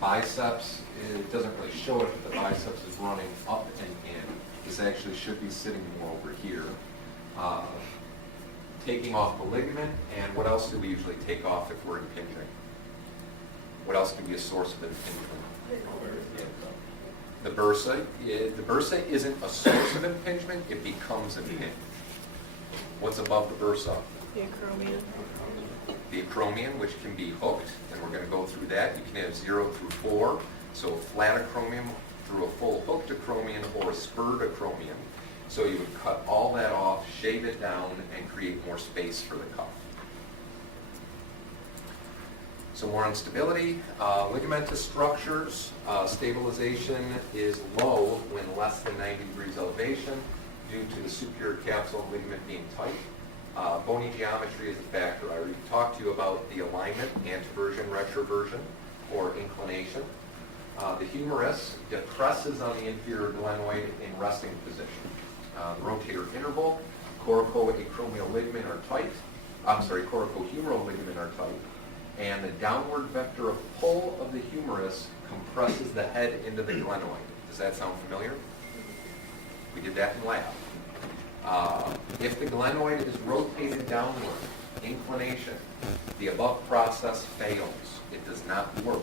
Biceps, it doesn't really show it, but the biceps is running up and in. This actually should be sitting more over here. Taking off the ligament, and what else do we usually take off if we're impinging? What else can be a source of impingement? The bursa. The bursa isn't a source of impingement, it becomes impinged. What's above the bursa? The acromion. The acromion, which can be hooked, and we're going to go through that. You can have 0 through 4, so a flat acromion through a full hooked acromion or a spurred acromion. So you would cut all that off, shave it down, and create more space for the cuff. So more on stability. Ligamentous structures, stabilization is low when less than 90 degrees elevation due to the superior capsule ligament being tight. Bony geometry is a factor. I already talked to you about the alignment, anteversion, retroversion, or inclination. The humerus depresses on the inferior glenoid in resting position. The rotator interval, coracoacromial ligament are tight. coracohumeral ligament are tight, and the downward vector of pull of the humerus compresses the head into the glenoid. Does that sound familiar? We did that in lab. If the glenoid is rotated downward, inclination, the above process fails. It does not work.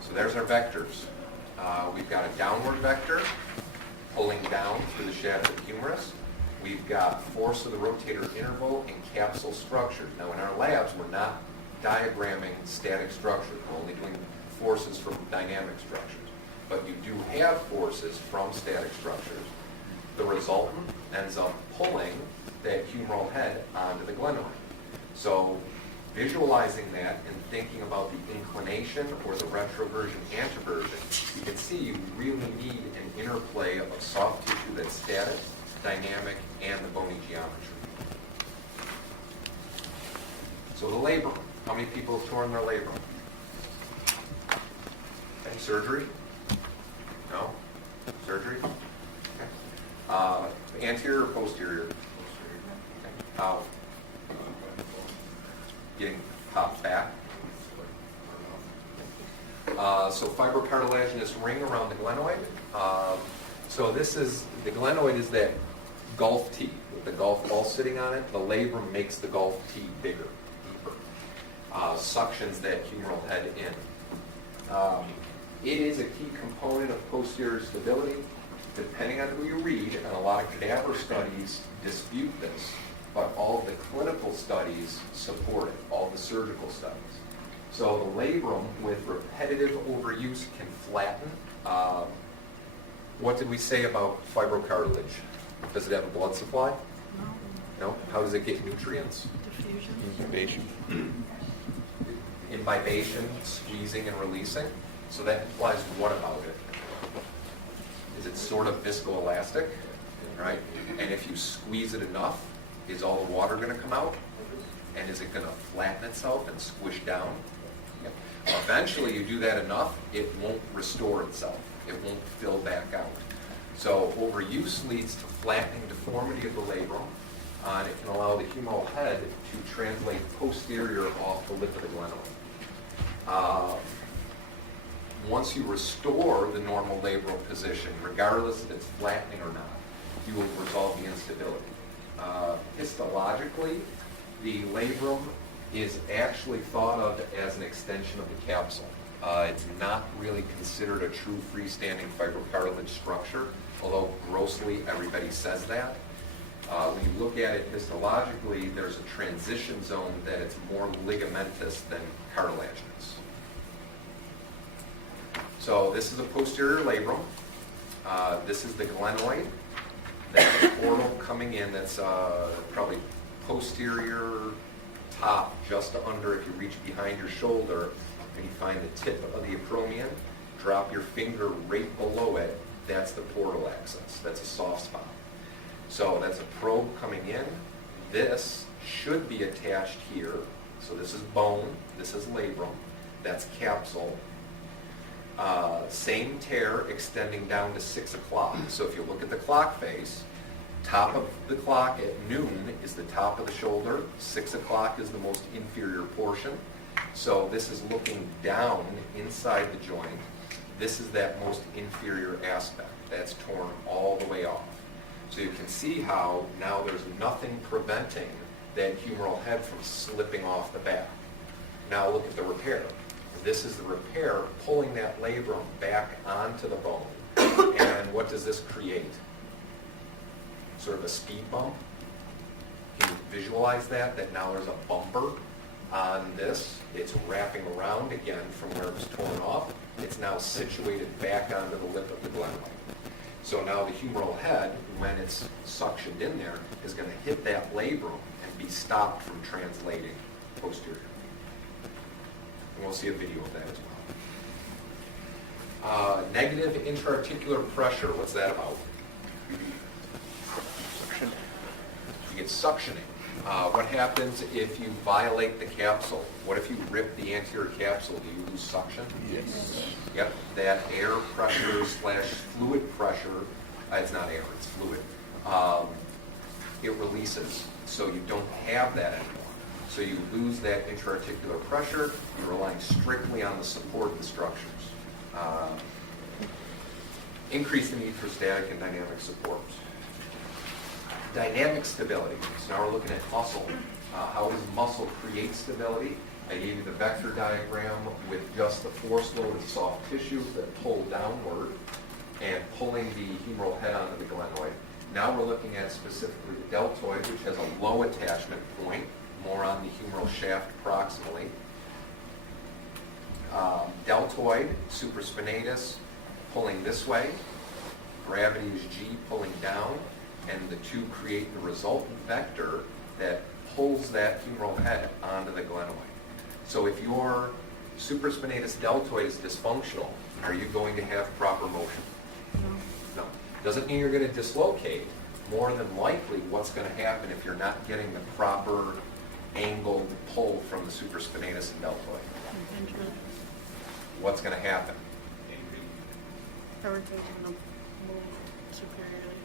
So there's our vectors. We've got a downward vector pulling down through the shaft of the humerus. We've got force of the rotator interval and capsule structures. Now in our labs, we're not diagramming static structures. We're only doing forces from dynamic structures. But you do have forces from static structures. The resultant ends up pulling that humeral head onto the glenoid. So visualizing that and thinking about the inclination or the retroversion anteversion, you can see you really need an interplay of soft tissue that's static, dynamic, and the bony geometry. So the labrum. How many people have torn their labrum? Any surgery? No? Surgery? Okay. Anterior or posterior? Okay. How? Getting popped back. So fibrocartilaginous ring around the glenoid. So this is, the glenoid is that golf tee with the golf ball sitting on it. The labrum makes the golf tee bigger, deeper. Suctions that humeral head in. It is a key component of posterior stability. Depending on who you read, and a lot of cadaver studies dispute this, but all of the clinical studies support it, all the surgical studies. So the labrum, with repetitive overuse, can flatten. What did we say about fibrocartilage? Does it have a blood supply? No? How does it get nutrients? Diffusion. Incubation. Imbibition, squeezing and releasing. So that implies what about it? Is it sort of viscoelastic, right? And if you squeeze it enough, is all the water going to come out? And is it going to flatten itself and squish down? Yep. Eventually, you do that enough, it won't restore itself. It won't fill back out. So overuse leads to flattening deformity of the labrum, and it can allow the humeral head to translate posterior off the lip of the glenoid. Once you restore the normal labral position, regardless if it's flattening or not, you will resolve the instability. Histologically, the labrum is actually thought of as an extension of the capsule. It's not really considered a true freestanding fibrocartilage structure, although grossly everybody says that. When you look at it histologically, there's a transition zone that it's more ligamentous than cartilaginous. So this is a posterior labrum. This is the glenoid. That's the portal coming in. That's probably posterior top, just under. If you reach behind your shoulder and you find the tip of the acromion, drop your finger right below it. That's the portal axis. That's a soft spot. So that's a probe coming in. This should be attached here. So this is bone. This is labrum. That's capsule. Same tear extending down to 6 o'clock. So if you look at the clock face, top of the clock at noon is the top of the shoulder. 6 o'clock is the most inferior portion. So this is looking down inside the joint. This is that most inferior aspect. That's torn all the way off. So you can see how now there's nothing preventing that humeral head from slipping off the back. Now look at the repair. This is the repair pulling that labrum back onto the bone. And what does this create? Sort of a speed bump. Can you visualize that? That now there's a bumper on this. It's wrapping around again from where it was torn off. It's now situated back onto the lip of the glenoid. So now the humeral head, when it's suctioned in there, is going to hit that labrum and be stopped from translating posterior. And we'll see a video of that as well. Negative intra-articular pressure, what's that about? Suction. You get suctioning. What happens if you violate the capsule? What if you rip the anterior capsule? Do you lose suction? Yes. Yep, that air pressure / fluid pressure, it's not air, it's fluid, it releases. So you don't have that anymore. So you lose that intra-articular pressure. You're relying strictly on the support of the structures. Increase the need for static and dynamic supports. Dynamic stability. So now we're looking at muscle. How does muscle create stability? I gave you the vector diagram with just the force load of soft tissues that pull downward and pulling the humeral head onto the glenoid. Now we're looking at specifically the deltoid, which has a low attachment point, more on the humeral shaft proximally. Deltoid, supraspinatus, pulling this way. Gravity is G, pulling down, and the two create the resultant vector that pulls that humeral head onto the glenoid. So if your supraspinatus deltoid is dysfunctional, are you going to have proper motion? No. Doesn't mean you're going to dislocate. More than likely, what's going to happen if you're not getting the proper angled pull from the supraspinatus and deltoid? Impingement. What's going to happen? Everything's gonna move superiorly.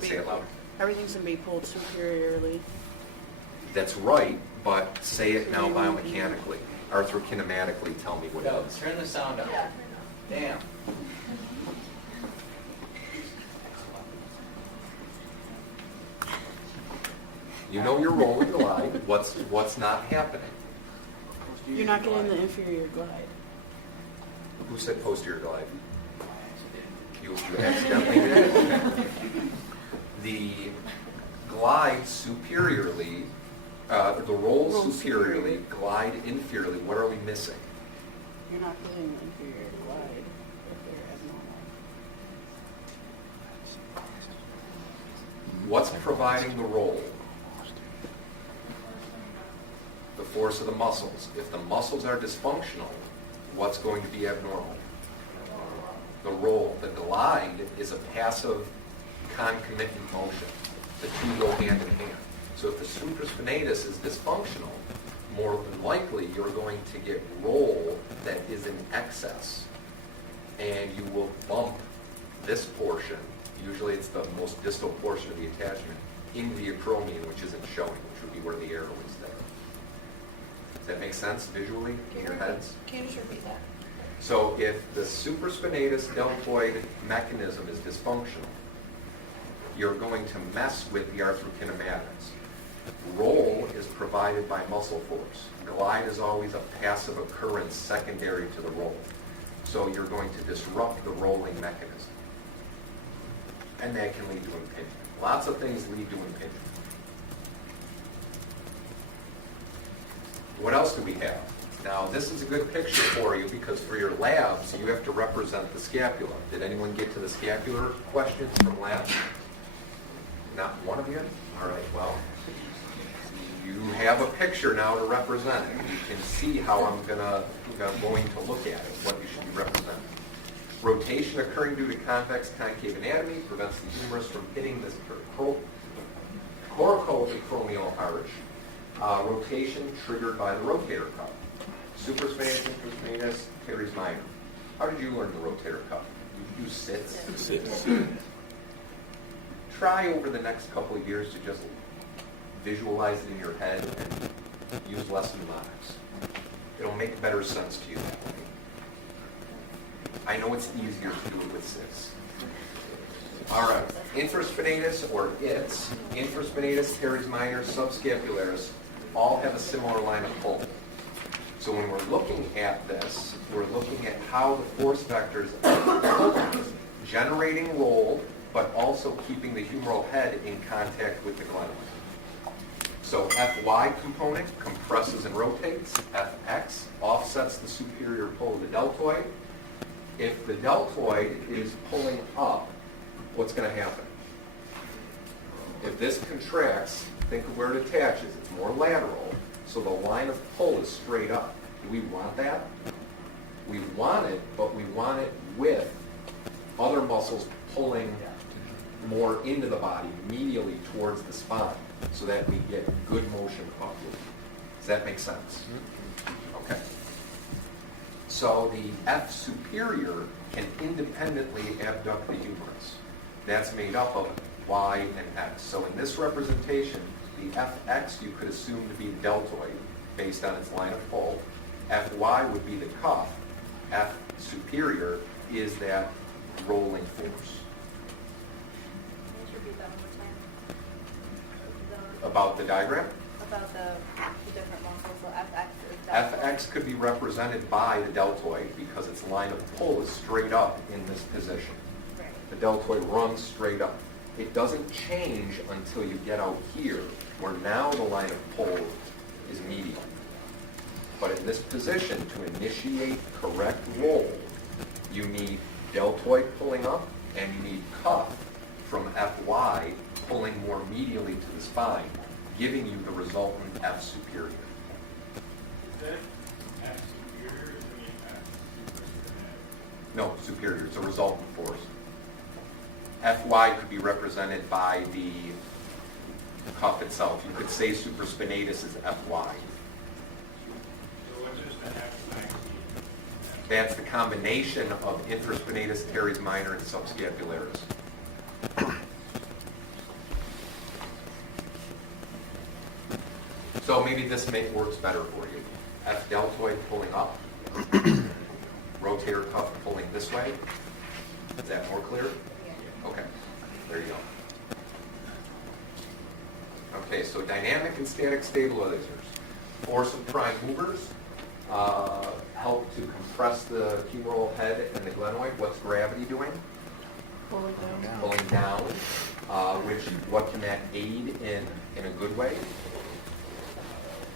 Say it louder. Everything's gonna be pulled superiorly. That's right, but say it now biomechanically. Arthrokinematically, tell me what it is. Turn the sound up. Damn. You know your roll and glide. What's not happening? You're not getting the inferior glide. Who said posterior glide? You accidentally did. The glide superiorly, the roll superiorly, glide inferiorly. What are we missing? You're not getting the inferior glide if they're abnormal. What's providing the roll? The force of the muscles. If the muscles are dysfunctional, what's going to be abnormal? The roll. The glide is a passive concomitant motion. The two go hand in hand. So if the supraspinatus is dysfunctional, more than likely you're going to get roll that is in excess. And you will bump this portion, usually it's the most distal portion of the attachment, in the acromion, which isn't showing, which would be where the arrow is there. Does that make sense visually in your heads? Can you just repeat that? So if the supraspinatus deltoid mechanism is dysfunctional, you're going to mess with the arthrokinematics. Roll is provided by muscle force. Glide is always a passive occurrence secondary to the roll. So you're going to disrupt the rolling mechanism. And that can lead to impingement. Lots of things lead to impingement. What else do we have? Now, this is a good picture for you because for your labs, you have to represent the scapula. Did anyone get to the scapular questions from labs? Not one of you? All right, well, you have a picture now to represent it. You can see how I'm going to look at it, what you should be representing. Rotation occurring due to convex concave anatomy prevents the humerus from hitting this coracoacromial arch. Rotation triggered by the rotator cuff. Supraspinatus, infraspinatus, teres minor. How did you learn the rotator cuff? Did you do sits? Sits. Try over the next couple of years to just visualize it in your head and use less mnemonics. It'll make better sense to you that way. I know it's easier to do it with sits. All right, infraspinatus or ITS, infraspinatus, teres minor, subscapularis, all have a similar line of pull. So when we're looking at this, we're looking at how the force vectors are generating roll, but also keeping the humeral head in contact with the glenoid. So Fy component compresses and rotates. Fx offsets the superior pull of the deltoid. If the deltoid is pulling up, what's going to happen? If this contracts, think of where it attaches. It's more lateral, so the line of pull is straight up. Do we want that? We want it, but we want it with other muscles pulling more into the body, medially towards the spine, so that we get good motion upward. Does that make sense? Okay. So the F superior can independently abduct the humerus. That's made up of y, and x. So in this representation, the fx you could assume to be the deltoid based on its line of pull. Fy would be the cuff. F superior is that rolling force. Can you repeat that one more time? About the diagram, About the different muscles, so FX is that. Fx could be represented by the deltoid because its line of pull is straight up in this position. Right. The deltoid runs straight up. It doesn't change until you get out here, where now the line of pull is medial. But in this position, to initiate correct roll, you need deltoid pulling up, and you need cuff from Fy pulling more medially to the spine, giving you the resultant F superior. Is that F superior or is it F superior? No, superior. It's a resultant force. Fy could be represented by the cuff itself. You could say supraspinatus is Fy. So what's just the F max? That's the combination of infraspinatus, teres minor, and subscapularis. So maybe this works better for you. F deltoid pulling up, rotator cuff pulling this way. Is that more clear? Okay, there you go. Okay, so dynamic and static stabilizers. Force and prime movers help to compress the humeral head and the glenoid. What's gravity doing? Pull it down. Pulling down, what can that aid in a good way?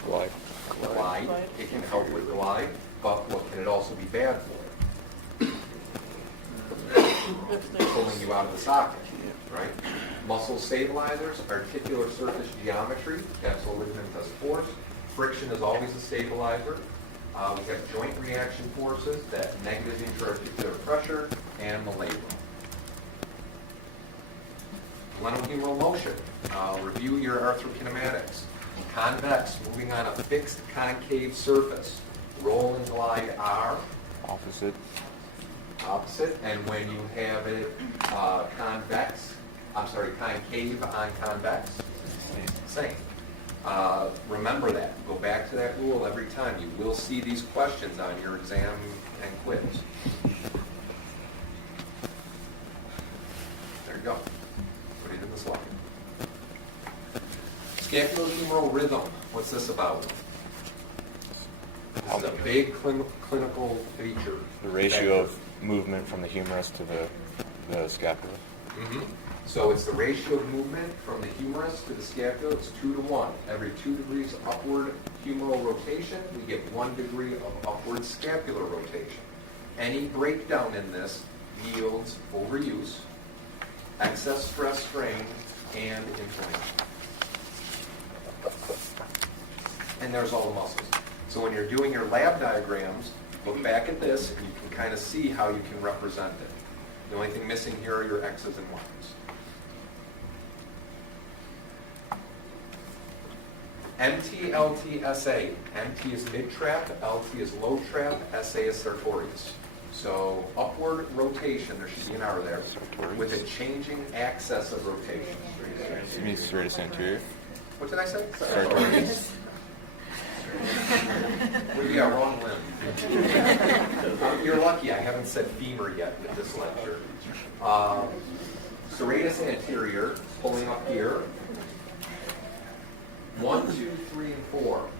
Glide. Glide. It can help with glide, but what can it also be bad for? Pulling you out of the socket, right? Muscle stabilizers, articular surface geometry, capsule ligament does force. Friction is always a stabilizer. We have joint reaction forces, that negative intra-articular pressure, and malleable. Glenohumeral motion. Review your arthrokinematics. Convex, moving on a fixed concave surface. Roll and glide R. Opposite. Opposite, and when you have it concave on convex, same. Remember that. Go back to that rule every time. You will see these questions on your exam and quiz. There you go. Put it in the slide. Scapulohumeral rhythm. What's this about? This is a big clinical feature. The ratio of movement from the humerus to the scapula. Mhm. So it's the ratio of movement from the humerus to the scapula. It's 2 to 1. Every 2 degrees upward humeral rotation, we get 1 degree of upward scapular rotation. Any breakdown in this yields overuse, excess stress strain, and inflammation. And there's all the muscles. So when you're doing your lab diagrams, look back at this and you can kind of see how you can represent it. The only thing missing here are your X's and Y's. MT, LT, SA. MT is mid-trap, LT is low-trap, SA is sartorius. So upward rotation, there should be an R there, with a changing axis of rotation. You mean serratus anterior? What did I say? Sartorius. Yeah, wrong limb. You're lucky I haven't said femur yet with this lecture. Serratus anterior, pulling up here. 1, 2, 3, and 4.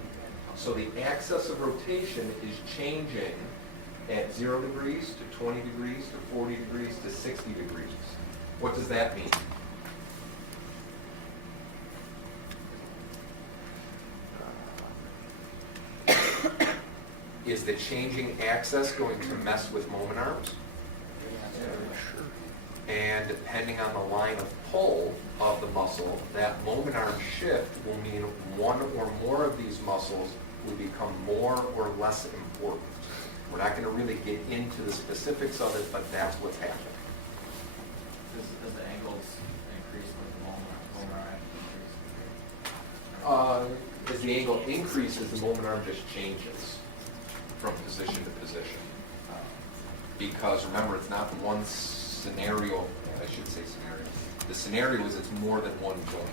So the axis of rotation is changing at 0 degrees to 20 degrees to 40 degrees to 60 degrees. What does that mean? Is the changing axis going to mess with moment arms? And depending on the line of pull of the muscle, that moment arm shift will mean one or more of these muscles will become more or less important. We're not going to really get into the specifics of it, but that's what's happening. Does the angles increase with the moment arm increase? As the angle increases, the moment arm just changes from position to position. Because remember, it's not one scenario, I should say scenario. The scenario is it's more than one joint.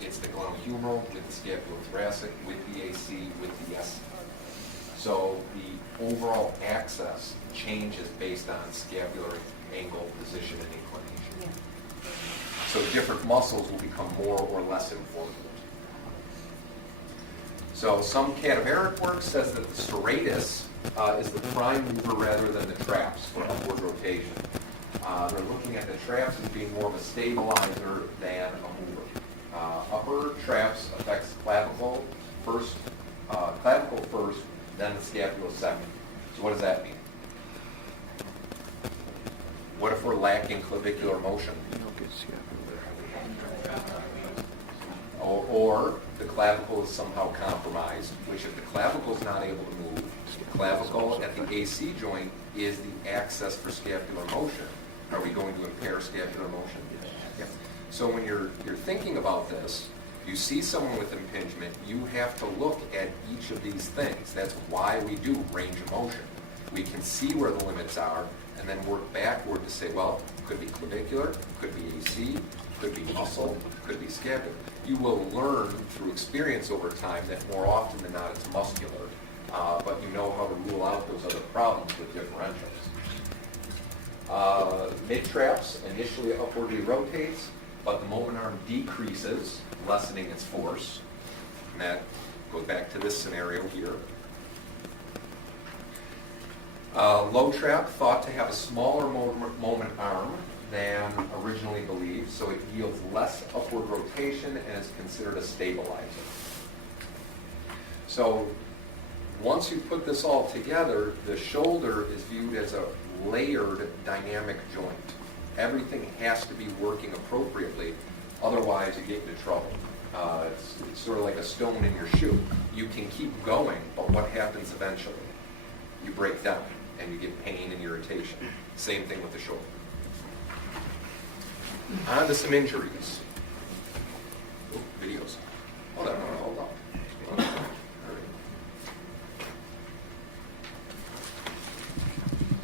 It's the glenohumeral with the scapulothoracic, with the AC, with the SC. So the overall axis changes based on scapular angle, position, and inclination. So different muscles will become more or less important. So some cadaveric work says that the serratus is the prime mover rather than the traps for upward rotation. They're looking at the traps as being more of a stabilizer than a mover. Upper traps affects clavicle first, then the scapula second. So what does that mean? What if we're lacking clavicular motion? You don't get scapular. Or the clavicle is somehow compromised, which if the clavicle is not able to move, the clavicle at the AC joint is the access for scapular motion. Are we going to impair scapular motion? Yeah. So when you're thinking about this, you see someone with impingement, you have to look at each of these things. That's why we do range of motion. We can see where the limits are and then work backward to say, well, could be clavicular, could be AC, could be muscle, could be scapular. You will learn through experience over time that more often than not it's muscular, but you know how to rule out those other problems with differentials. Mid-traps initially upwardly rotates, but the moment arm decreases, lessening its force. And that goes back to this scenario here. Low trap thought to have a smaller moment arm than originally believed, so it yields less upward rotation and is considered a stabilizer. So once you put this all together, the shoulder is viewed as a layered dynamic joint. Everything has to be working appropriately, otherwise you get into trouble. It's sort of like a stone in your shoe. You can keep going, but what happens eventually? You break down and you get pain and irritation. Same thing with the shoulder. On to some injuries. Ooh, videos. Hold on.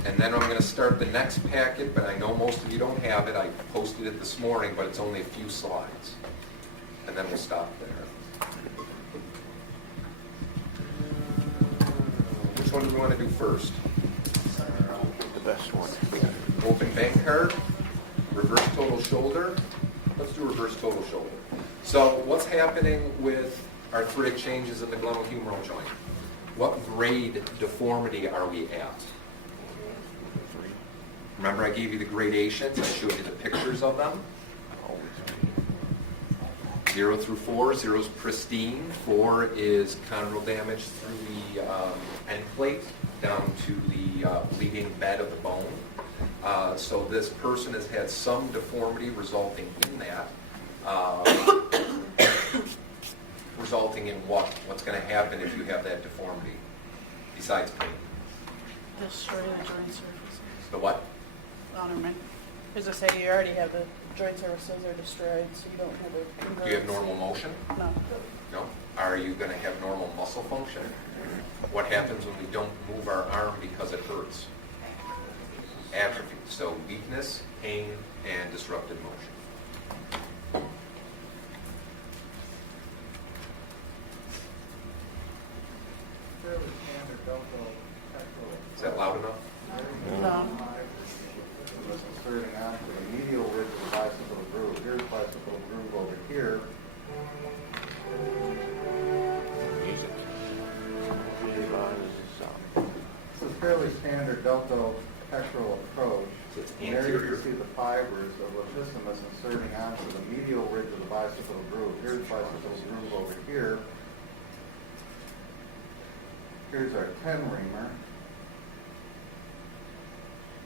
And then I'm going to start the next packet, but I know most of you don't have it. I posted it this morning, but it's only a few slides. And then we'll stop there. Which one do we want to do first? The best one. Open bank card, reverse total shoulder. Let's do reverse total shoulder. So what's happening with arthritic changes in the glenohumeral joint? What grade deformity are we at? Remember I gave you the gradations, I showed you the pictures of them? 0 through 4, 0 is pristine, 4 is chondral damage through the end plate down to the bleeding bed of the bone. So this person has had some deformity resulting in that. Resulting in what? What's going to happen if you have that deformity besides pain? Destroy the joint surfaces. The what? Honorman. As I say, you already have the joint surfaces are destroyed, so you don't have a... Do you have normal motion? No. No. Are you going to have normal muscle function? What happens when we don't move our arm because it hurts? Atrophy. So weakness, pain, and disrupted motion. Is that loud enough? No. Was inserting onto the medial ridge of the bicipital groove. Here's bicipital groove over here. Music. This is fairly standard deltopectoral approach. So it's And there you anterior. can see the fibers of latissimus inserting onto the medial ridge of the bicipital groove. Here's bicipital groove over here. Here's our 10 reamer.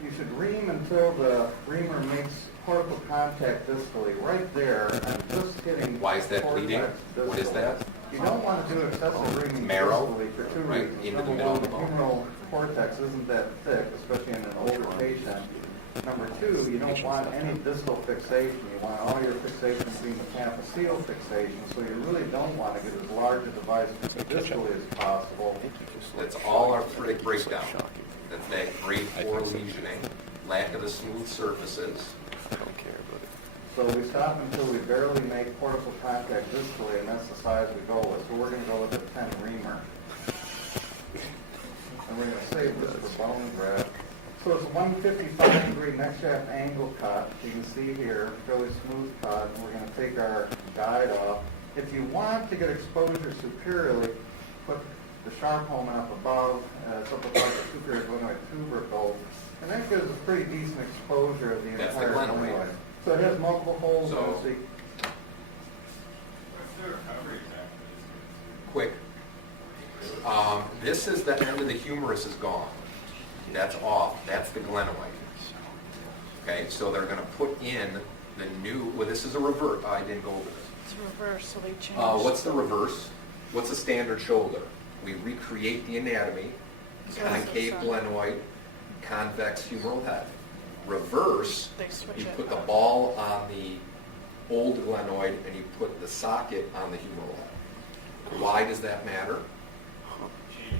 You should ream until the reamer makes cortical contact distally, right there, and just hitting. Why is that bleeding? cortex What is distally. that? You don't want to do excessive reaming Marrow, distally for two right reasons. into the Number middle one, of the bone. humeral cortex isn't that thick, especially in an older patient. Number two, you don't want any distal fixation. You want all your fixation being metaphyseal fixation, so you really don't want to get as large a device distally as possible. That's all arthritic breakdown. That's that grade 4 lesioning, lack of the smooth surfaces. I don't care about it. So we stop until we barely make cortical contact distally, and that's the size we go with. So we're going to go with a 10 reamer. And we're going to save this for bone graft. So it's a 155-degree neck shaft angle cut. You can see here, fairly smooth cut. And we're going to take our guide off. If you want to get exposure superiorly, put the sharp home up above, it's up above the superior glenoid tubercle, and that gives a pretty decent exposure of the That's the entire glenoid. glenoid. So it has multiple holes. So- in it, What's the recovery after this? Quick. This is the end of the humerus is gone. That's off. That's the glenoid. Okay, so they're going to put in the new, well, this is a revert. I didn't go over this. It's reverse, so they change. What's the reverse? What's a standard shoulder? We recreate the anatomy, So concave it's, glenoid, convex humeral head. Reverse, They switch you it put the up. ball on the old glenoid and you put the socket on the humeral head. Why does that matter?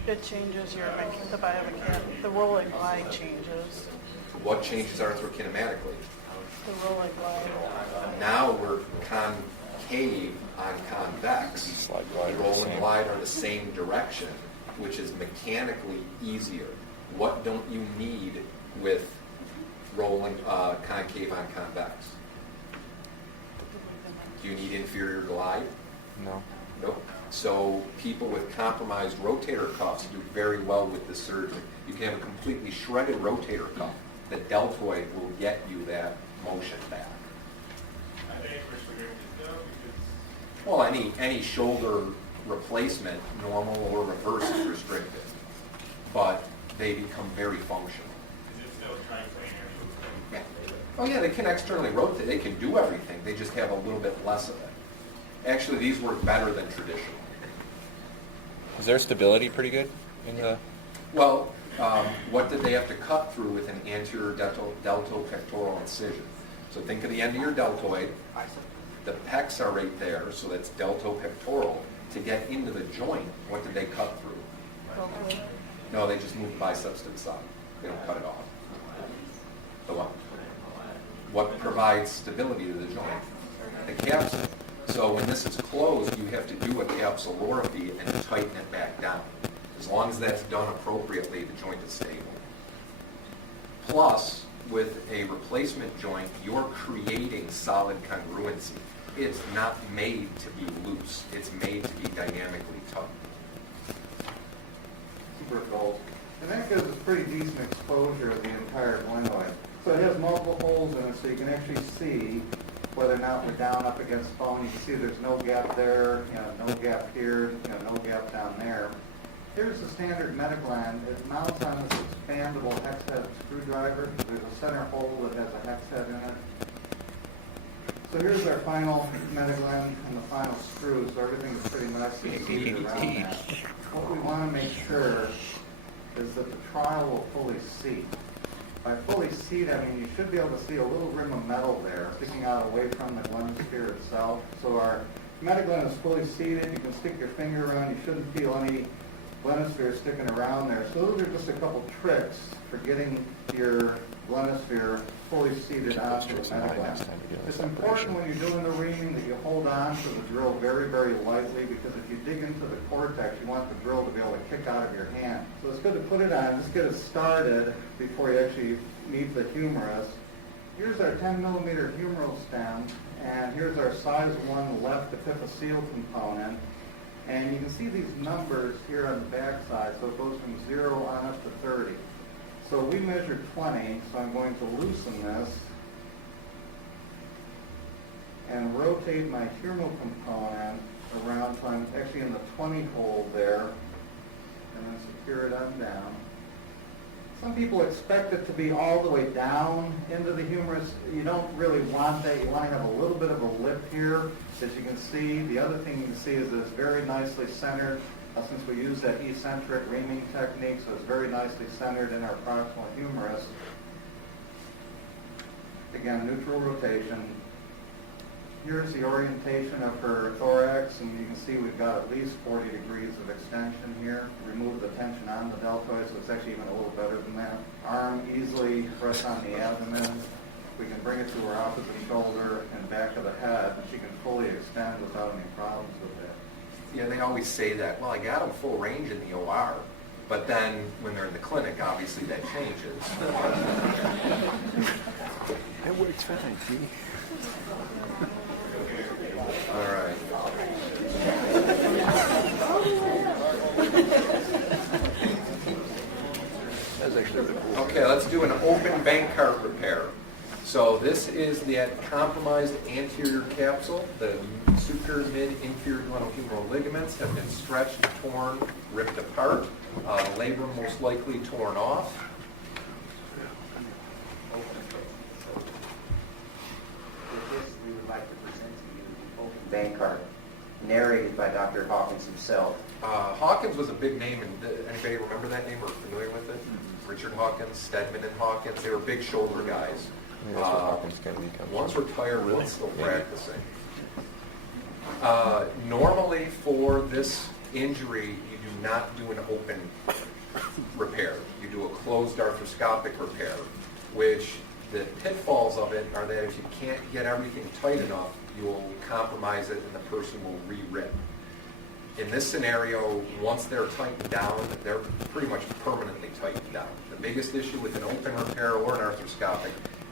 It changes your, the biomechanics, the rolling glide changes. What changes arthrokinematically? The rolling glide. Now we're concave on convex. Slide glide are the Roll and same. glide are the same direction, which is mechanically easier. What don't you need with rolling concave on convex? Do you need inferior glide? No. Nope. So people with compromised rotator cuffs do very well with this surgery. You can have a completely shredded rotator cuff. The deltoid will get you that motion back. I think we're restricted though because Well, any shoulder replacement, normal or reverse, is restricted, but they become very functional. is it still triplanar? Yeah. Oh yeah, they can externally rotate. They can do everything. They just have a little bit less of it. Actually, these work better than traditional. Is their stability pretty good in the? Well, what did they have to cut through with an anterior deltopectoral incision? So think of the end of your deltoid. The pecs are right there, so that's deltopectoral. To get into the joint, what did they cut through? Hopefully. No, they just move the biceps to the side. They don't cut it off. The what? What provides stability to the joint? The capsule. So when this is closed, you have to do a capsulorrhaphy and tighten it back down. As long as that's done appropriately, the joint is stable. Plus, with a replacement joint, you're creating solid congruency. It's not made to be loose. It's made to be dynamically tight. super gold. And that gives us pretty decent exposure of the entire glenoid. So it has multiple holes in it, so you can actually see whether or not we're down up against bone. You can see there's no gap there, no gap here, no gap down there. Here's the standard Metagland. It mounts on this expandable hex head screwdriver. There's a center hole that has a hex head in it. So here's our final Metagland and the final screw, so everything is pretty nicely seated around that. What we want to make sure is that the trial will fully seat. By fully seat, I mean you should be able to see a little rim of metal there sticking out away from the glenosphere itself. So our Metagland is fully seated. You can stick your finger around. You shouldn't feel any glenosphere sticking around there. So those are just a couple tricks for getting your glenosphere fully seated onto the Metagland. It's important when you're doing the reaming that you hold on to the drill very, very lightly, because if you dig into the cortex, you want the drill to be able to kick out of your hand. So it's good to put it on, just get it started before you actually meet the humerus. Here's our 10 millimeter humeral stem, and here's our size 1 left epiphyseal component. And you can see these numbers here on the back side, so it goes from 0 on up to 30. So we measured 20, so I'm going to loosen this and rotate my humeral component around, so I'm actually in the 20 hole there, and then secure it on down. Some people expect it to be all the way down into the humerus. You don't really want that. You want to have a little bit of a lip here, as you can see. The other thing you can see is that it's very nicely centered. Since we use that eccentric reaming technique, so it's very nicely centered in our proximal humerus. Again, neutral rotation. Here's the orientation of her thorax, and you can see we've got at least 40 degrees of extension here. Remove the tension on the deltoid, so it's actually even a little better than that. Arm easily rests on the abdomen. We can bring it to her opposite shoulder and fully extend without any problems with it. Yeah, they always say that, well, I got them full range in the OR, but then when they're in the clinic, obviously that changes. It works fine, see? All right. That's actually really cool. Okay, let's do an open bank cart repair. So this is the compromised anterior capsule. The superior, mid, inferior glenohumeral ligaments have been stretched, torn, ripped apart. Labrum most likely torn off. With this, we would like to present to you the open bank cart, narrated by Dr. Hawkins himself. Hawkins was a big name, and anybody remember that name or familiar with it? Richard Hawkins, Stedman and Hawkins, they were big shoulder guys. Yeah, that's what Hawkins can become. One's retired, Really? one's still Yeah. practicing. Normally for this injury, you do not do an open repair. You do a closed arthroscopic repair, which the pitfalls of it are that if you can't get everything tight enough, you will compromise it and the person will re-rip. In this scenario, once they're tightened down, they're pretty much permanently tightened down. The biggest issue with an open repair or an arthroscopic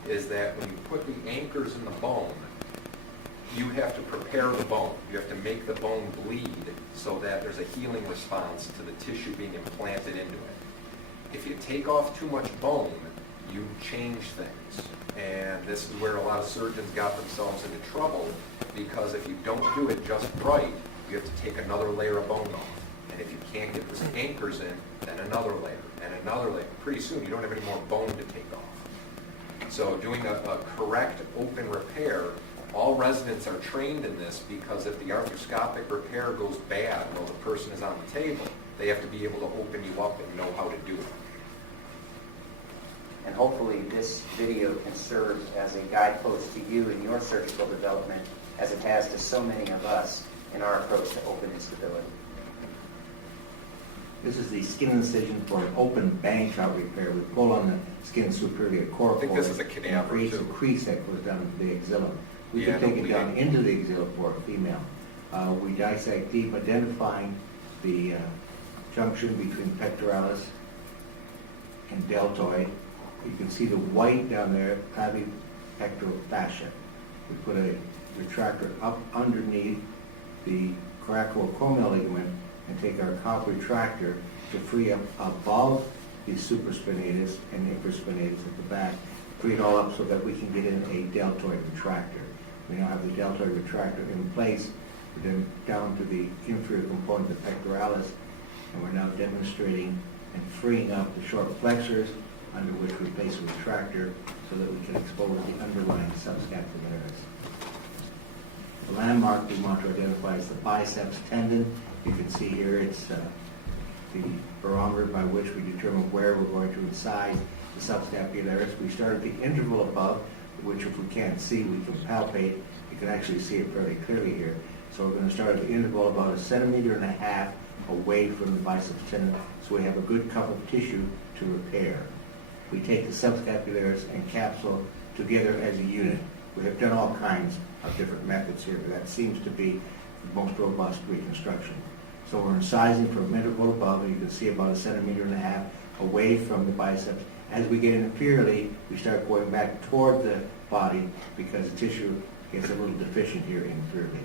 is that when you put the anchors in the bone, you have to prepare the bone. You have to make the bone bleed so that there's a healing response to the tissue being implanted into it. If you take off too much bone, you change things. And this is where a lot of surgeons got themselves into trouble, because if you don't do it just right, you have to take another layer of bone off. And if you can't get those anchors in, then another layer and another layer. Pretty soon you don't have any more bone to take off. So doing a correct open repair, all residents are trained in this, because if the arthroscopic repair goes bad while the person is on the table, they have to be able to open you up and know how to do it. And hopefully this video can serve as a guidepost to you in your surgical development, as it has to so many of us in our approach to open instability. This is the skin incision for an open bang cart repair. We pull on the skin superior coracoid. I think this is a cadaver, and creates too. a crease that goes down into the axilla. We Yeah, can take it bleeding. down into the axilla for a female. We dissect deep, identifying the junction between pectoralis and deltoid. You can see the white down there, clavipectoral fascia. We put a retractor up underneath the coracoacromial ligament and take our comp retractor to free up above the supraspinatus and infraspinatus at the back, free it all up so that we can get in a deltoid retractor. We now have the deltoid retractor in place. We're then down to the inferior component of the pectoralis, and we're now demonstrating and freeing up the short flexors, under which we place a retractor so that we can expose the underlying subscapularis. The landmark we want to identify is the biceps tendon. You can see here it's the barometer by which we determine where we're going to incise the subscapularis. We start at the interval above, which if we can't see, we can palpate. You can actually see it fairly clearly here. So we're going to start at the interval about 1.5 centimeters away from the biceps tendon, so we have a good cup of tissue to repair. We take the subscapularis and capsule together as a unit. We have done all kinds of different methods here, but that seems to be the most robust reconstruction. So we're incising from interval above, and you can see about 1.5 centimeters away from the biceps. As we get inferiorly, we start going back toward the body because the tissue gets a little deficient here inferiorly.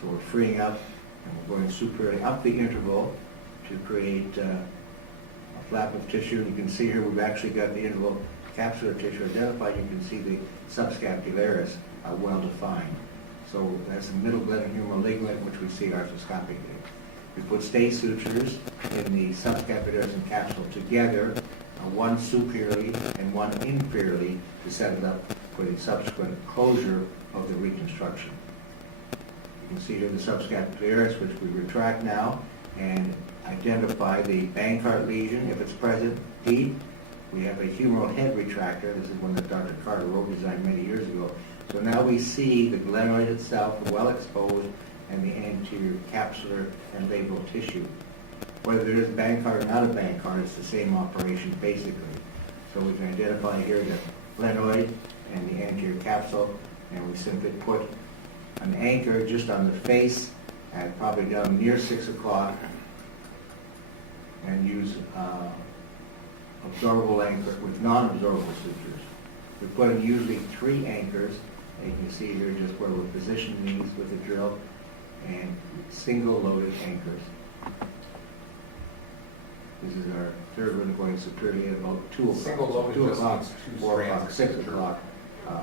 So we're freeing up, and we're going superiorly up the interval to create a flap of tissue. You can see here we've actually got the interval capsular tissue identified. You can see the subscapularis well defined. So that's the middle glenohumeral ligament, which we see arthroscopically. We put stay sutures in the subscapularis and capsule together, one superiorly and one inferiorly, to set it up for the subsequent closure of the reconstruction. You can see here the subscapularis, which we retract now and identify the Bankart lesion if it's present deep. We have a humeral head retractor. This is one that Dr. Carter Rowe designed many years ago. So now we see the glenoid itself well exposed and the anterior capsular and labral tissue. Whether there is Bankart or not a Bankart, it's the same operation basically. So we can identify here the glenoid and the anterior capsule, and we simply put an anchor just on the face at probably down near 6 o'clock, and use absorbable anchor with non-absorbable sutures. We put in usually 3 anchors, and you can see here just where we're positioning these with the drill, and single loaded anchors. This is our third one going superiorly at about 2 o'clock. Single loaded 2 just o'clock, means 2 4 strands o'clock, of 6 suture. o'clock.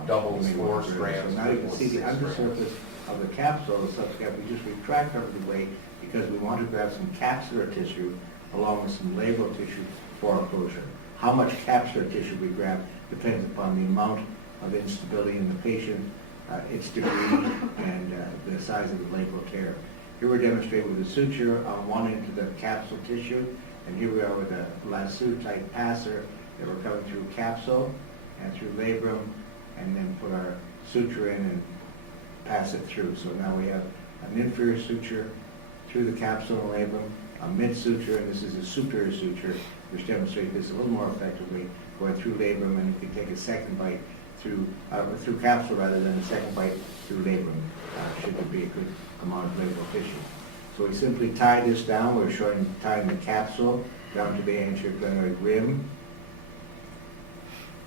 Doubles, you may 4 want to drill. strands, So now you can triples, see the 6 strands. undersurface of the capsule, the subscap. We just retract over the weight because we want to grab some capsular tissue along with some labral tissue for our closure. How much capsular tissue we grab depends upon the amount of instability in the patient, its degree, and the size of the labral tear. Here we're demonstrating with a suture on one end of the capsule tissue, and here we are with a lasso type passer that we're coming through capsule and through labrum, and then put our suture in and pass it through. So now we have an inferior suture through the capsule and labrum, a mid suture, and this is a superior suture, which demonstrates this a little more effectively, going through labrum, and you can take a second bite through capsule rather than a second bite through labrum, should there be a good amount of labral tissue. So we simply tie this down. We're showing tying the capsule down to the anterior glenoid rim.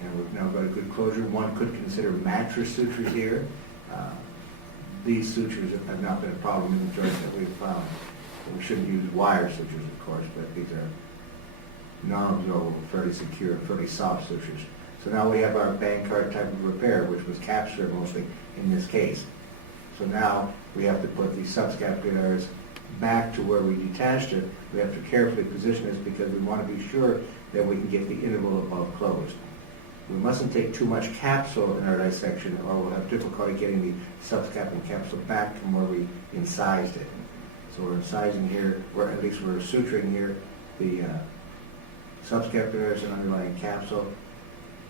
And we've now got a good closure. One could consider mattress sutures here. These sutures have not been a problem in the joints that we've found. We shouldn't use wire sutures, of course, but these are non-absorbable, fairly secure, fairly soft sutures. So now we have our Bankart type of repair, which was capsular mostly in this case. So now we have to put the subscapularis back to where we detached it. We have to carefully position this because we want to be sure that we can get the interval above closed. We mustn't take too much capsule in our dissection, or we'll have difficulty getting the subscapular capsule back from where we incised it. So we're incising here, or at least we're suturing here, the subscapularis and underlying capsule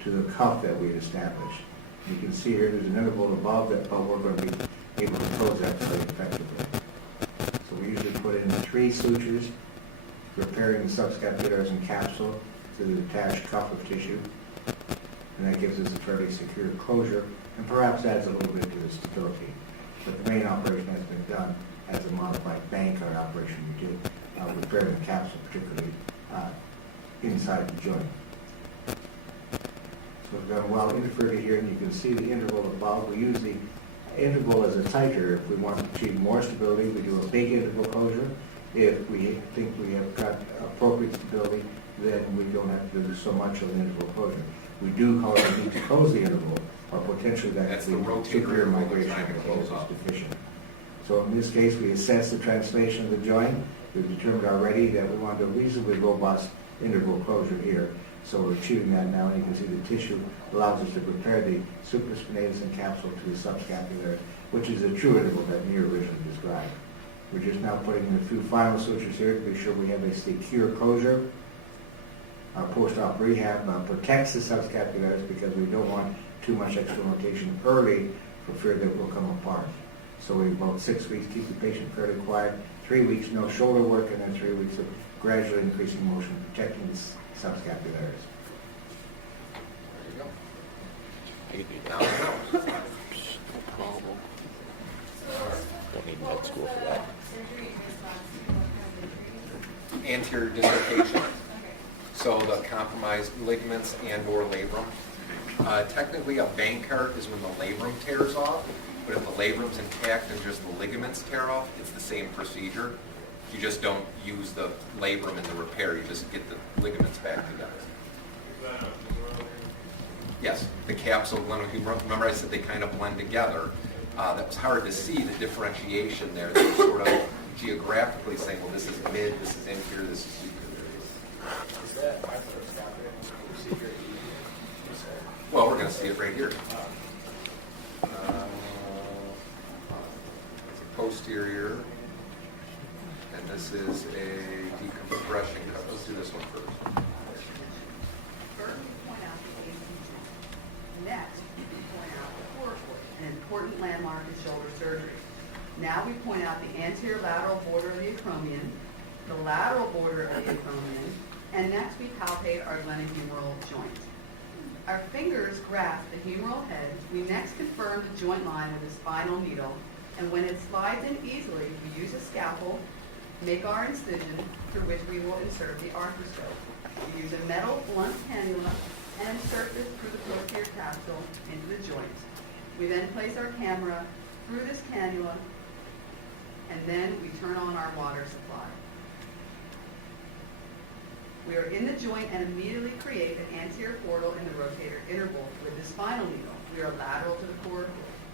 to the cuff that we had established. You can see here there's an interval above that, but we're going to be able to close that fairly effectively. So we usually put in 3 sutures, repairing the subscapularis and capsule to the detached cuff of tissue. And that gives us a fairly secure closure and perhaps adds a little bit to the stability. But the main operation has been done as a modified Bankart operation we did, repairing the capsule particularly inside the joint. So we've got well interfered here, and you can see the interval above. We use the interval as a titer. If we want to achieve more stability, we do a big interval closure. If we think we have got appropriate stability, then we don't have to do so much of an interval closure. We do, however, need to close the interval, or potentially that That's could the be rotator superior interval migration time to if close it's up. deficient. So in this case, we assess the translation of the joint. We've determined already that we want a reasonably robust interval closure here. So we're achieving that now, and you can see the tissue allows us to prepare the supraspinatus and capsule to the subscapularis, which is a true interval that Neil originally described. We're just now putting in a few final sutures here to be sure we have a secure closure. Our post-op rehab protects the subscapularis because we don't want too much external rotation early for fear that it will come apart. So we about 6 weeks keep the patient fairly quiet, 3 weeks no shoulder work, and then 3 weeks of gradually increasing motion, protecting the subscapularis. There you go. Now, No problem. Don't need med school for that. Surgery is on what kind of injury? anterior dislocation, so the compromised ligaments and or labrum. Technically, a Bankart is when the labrum tears off, but if the labrum's intact and just the ligaments tear off, it's the same procedure. You just don't use the labrum in the repair, you just get the ligaments back together. Yes, the capsule, remember I said they kind of blend together. That was hard to see the differentiation there. They were sort of geographically saying, well, this is mid, this is inferior, this is superior. Is that arthroscopic procedure easy? Well, we're going to see it right here. It's a posterior, and this is a decompression cut. Let's do this one first. First, we point out the ACT. Next, we point out the forefoot, an important landmark in shoulder surgery. Now we point out the anterior lateral border of the acromion, the lateral border of the acromion, and next we palpate our glenohumeral joint. Our fingers grasp the humeral head. We next confirm the joint line with a spinal needle, And when it slides in easily, we use a scalpel, make our incision through which we will insert the arthroscope. We use a metal blunt cannula and insert this through the posterior capsule into the joint. We then place our camera through this cannula, and then we turn on our water supply. We are in the joint and immediately create an anterior portal in the rotator interval with the spinal needle. We are lateral to the cord.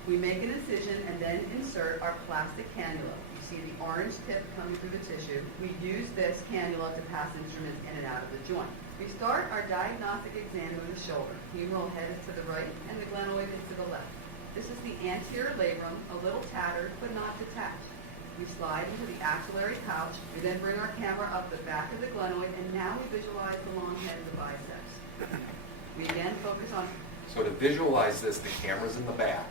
We make an incision and then insert our plastic cannula. You see the orange tip coming through the tissue. We use this cannula to pass instruments in and out of the joint. We start our diagnostic exam with the shoulder. Humeral head is to the right and the glenoid is to the left. This is the anterior labrum, a little tattered but not detached. We slide into the axillary pouch. We then bring our camera up the back of the glenoid, and now we visualize the long head of the biceps. We again focus on... So to visualize this, the camera's in the back,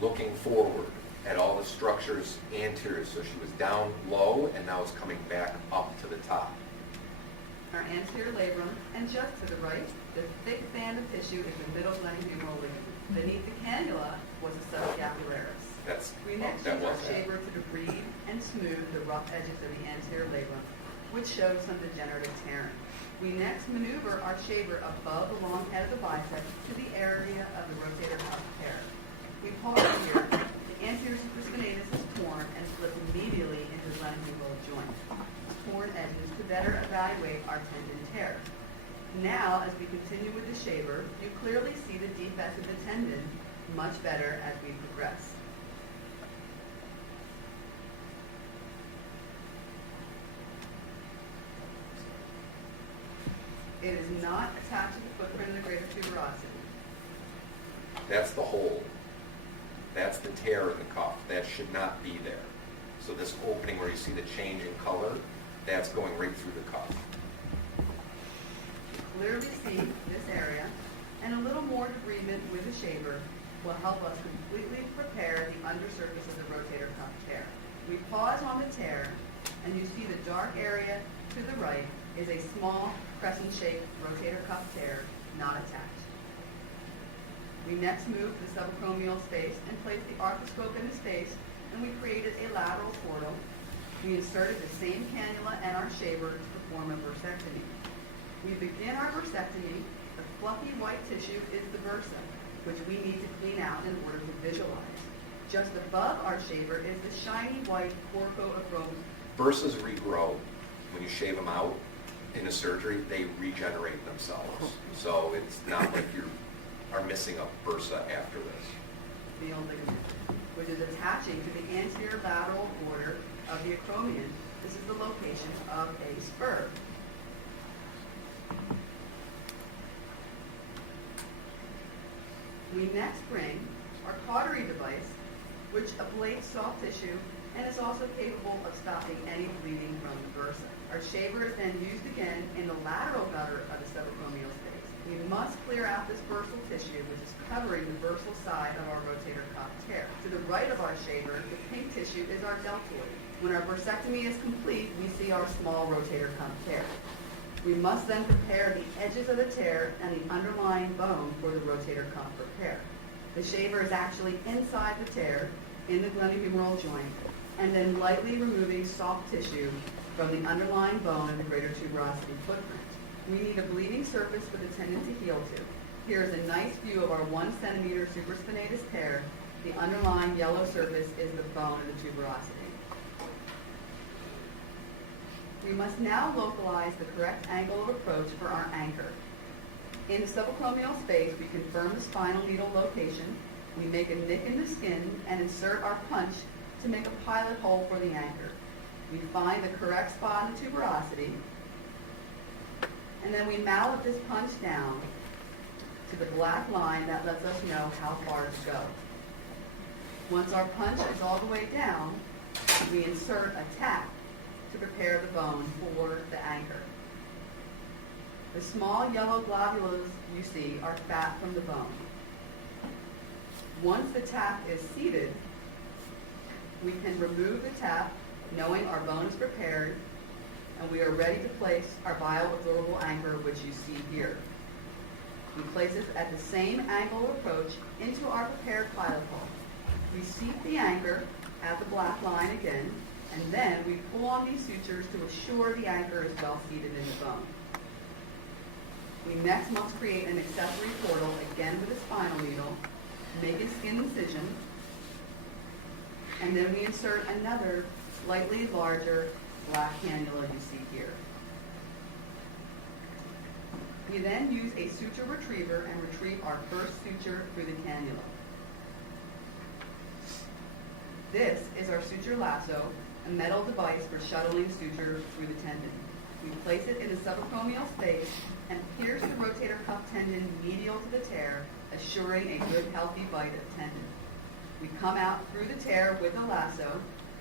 looking forward at all the structures anterior. So she was down low, and now it's coming back up to the top. Our anterior labrum, and just to the right, the thick band of tissue is the middle glenohumeral ligament. Beneath the cannula was a subscapularis. We next use our shaver to debride and smooth the rough edges of the anterior labrum, which shows some degenerative tearing. We next maneuver our shaver above the long head of the bicep to the area of the rotator cuff tear. We pause here. The anterior supraspinatus is torn and slipped immediately into the glenohumeral joint. Torn edges to better evaluate our tendon tear. Now, as we continue with the shaver, you clearly see the defect of the tendon much better as we progress. It is not attached to the footprint of the greater tuberosity. That's the hole. That's the tear in the cuff. That should not be there. So this opening where you see the change in color, that's going right through the cuff. Clearly see this area, and a little more debridement with the shaver will help us completely prepare the undersurface of the rotator cuff tear. We pause on the tear, and you see the dark area to the right is a small crescent-shaped rotator cuff tear, not attached. We next move the subacromial space and place the arthroscope in the space, and we created a lateral portal. We inserted the same cannula and our shaver to perform a bursectomy. We begin our bursectomy. The fluffy white tissue is the bursa, which we need to clean out in order to visualize. Just above our shaver is the shiny white corcoacromium. Bursas regrow. When you shave them out in a surgery, they regenerate themselves. So it's not like you are missing a bursa after this. The old ligament, which is attaching to the anterior lateral border of the acromion. This is the location of a spur. We next bring our cautery device, which ablates soft tissue and is also capable of stopping any bleeding from the bursa. Our shaver is then used again in the lateral gutter of the subacromial space. We must clear out this bursal tissue, which is covering the bursal side of our rotator cuff tear. To the right of our shaver, the pink tissue is our deltoid. When our bursectomy is complete, we see our small rotator cuff tear. We must then prepare the edges of the tear and the underlying bone for the rotator cuff repair. The shaver is actually inside the tear in the glenohumeral joint, and then lightly removing soft tissue from the underlying bone in the greater tuberosity footprint. We need a bleeding surface for the tendon to heal to. Here is a nice view of our 1 centimeter supraspinatus tear. The underlying yellow surface is the bone of the tuberosity. We must now localize the correct angle of approach for our anchor. In the subacromial space, we confirm the spinal needle location. We make a nick in the skin and insert our punch to make a pilot hole for the anchor. We find the correct spot in the tuberosity, and then we mallet this punch down to the black line that lets us know how far to go. Once our punch is all the way down, we insert a tack to prepare the bone for the anchor. The small yellow globules you see are fat from the bone. Once the tap is seated, we can remove the tap, knowing our bone is prepared, and we are ready to place our bioabsorbable anchor, which you see here. We place it at the same angle of approach into our prepared pilot hole. We seat the anchor at the black line again, and then we pull on these sutures to assure the anchor is well seated in the bone. We next must create an accessory portal, again with a spinal needle, make a skin incision, and then we insert another slightly larger black cannula you see here. We then use a suture retriever and retrieve our first suture through the cannula. This is our suture lasso, a metal device for shuttling suture through the tendon. We place it in the subacromial space and pierce the rotator cuff tendon medial to the tear, assuring a good healthy bite of tendon. We come out through the tear with a lasso,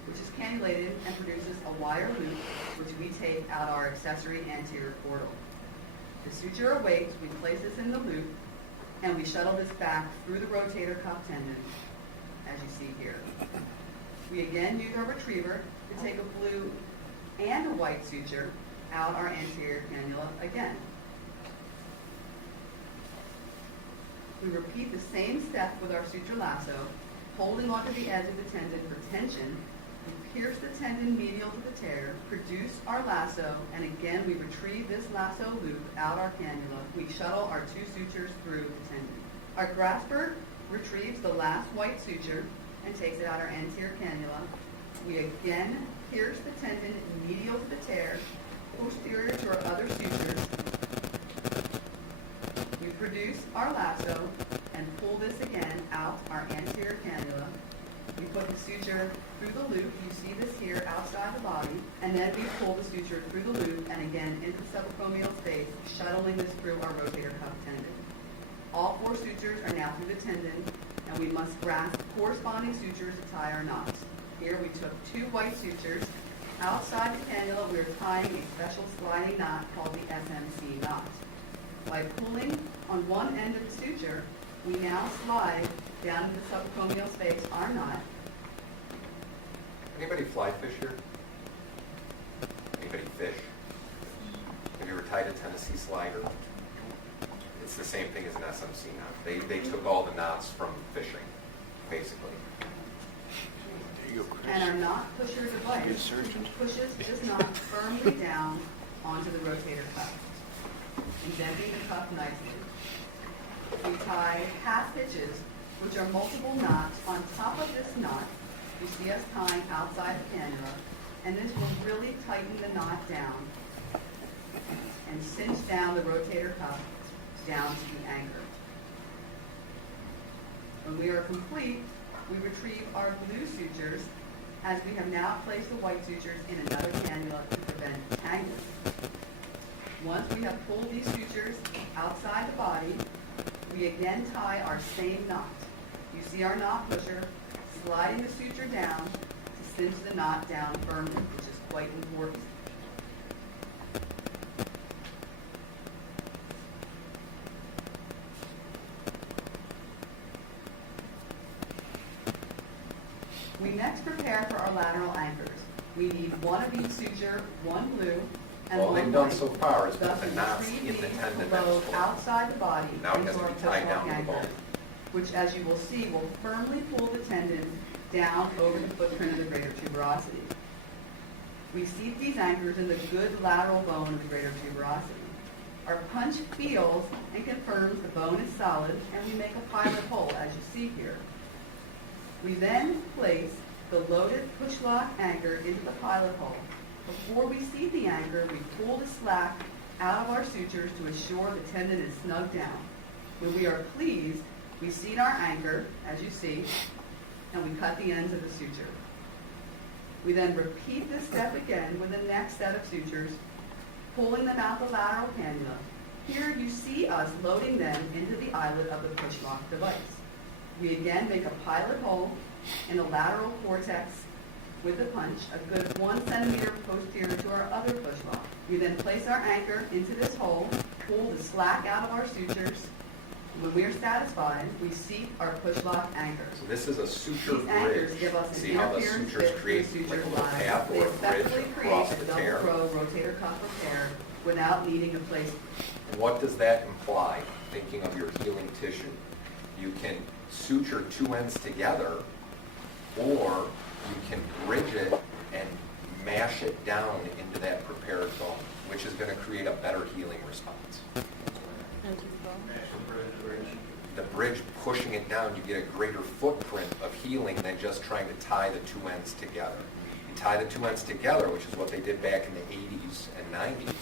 which is cannulated and produces a wire loop, which we take out our accessory anterior portal. The suture awaits, we place this in the loop, and we shuttle this back through the rotator cuff tendon, as you see here. We again use our retriever to take a blue and a white suture out our anterior cannula again. We repeat the same step with our suture lasso, holding onto the edge of the tendon for tension. We pierce the tendon medial to the tear, produce our lasso, and again we retrieve this lasso loop out our cannula. We shuttle our two sutures through the tendon. Our grasper retrieves the last white suture and takes it out our anterior cannula. We again pierce the tendon medial to the tear, posterior to our other sutures. We produce our lasso and pull this again out our anterior cannula. We put the suture through the loop, you see this here outside the body, and then we pull the suture through the loop and again into the subacromial space, shuttling this through our rotator cuff tendon. All four sutures are now through the tendon, and we must grasp corresponding sutures to tie our knots. Here we took two white sutures. Outside the cannula, we are tying a special sliding knot called the SMC knot. By pulling on one end of the suture, we now slide down into the subacromial space our knot. Anybody fly fish here? Anybody fish? Have you ever tied a Tennessee slider? It's the same thing as an SMC knot. They took all the knots from fishing, basically. There you go, Chris. And our knot pusher device Good surgeon. pushes this knot firmly down onto the rotator cuff, indenting the cuff nicely. We tie half hitches, which are multiple knots, on top of this knot. You see us tying outside the cannula, and this will really tighten the knot down and cinch down the rotator cuff down to the anchor. When we are complete, we retrieve our blue sutures, as we have now placed the white sutures in another cannula to prevent tangling. Once we have pulled these sutures outside the body, we again tie our same knot. You see our knot pusher sliding the suture down to cinch the knot down firmly, which is quite important. We next prepare for our lateral anchors. We need one of each suture, one blue, and All one they've done white. so far is Thus, put the we knots retrieve in the these tendon to that's load pulled. outside the body Now it into has to our be tied push-lock down to the anchor, bone. which, as you will see, will firmly pull the tendon down over the footprint of the greater tuberosity. We seat these anchors in the good lateral bone of the greater tuberosity. Our punch feels and confirms the bone is solid, and we make a pilot hole, as you see here. We then place the loaded push-lock anchor into the pilot hole. Before we seat the anchor, we pull the slack out of our sutures to assure the tendon is snug down. When we are pleased, we seat our anchor, as you see, and we cut the ends of the suture. We then repeat this step again with the next set of sutures, pulling them out the lateral cannula. Here you see us loading them into the eyelet of the push-lock device. We again make a pilot hole in the lateral cortex with the punch, a good 1 centimeter posterior to our other push-lock. We then place our anchor into this hole, pull the slack out of our sutures. When we are satisfied, we seat our push-lock anchor. So this is a suture These anchors bridge. give us an See how the interference sutures fit for create the like suture a little line. path They or a bridge effectively across create a the double tear. row rotator cuff repair without needing to place. And what does that imply? Thinking of your healing tissue. You can suture two ends together down into that prepared bone, which is going to create a better healing response. The bridge pushing it down, you get a greater footprint of healing than just trying to tie the two ends together. You tie the two ends together, which is what they did back in the 80s and 90s.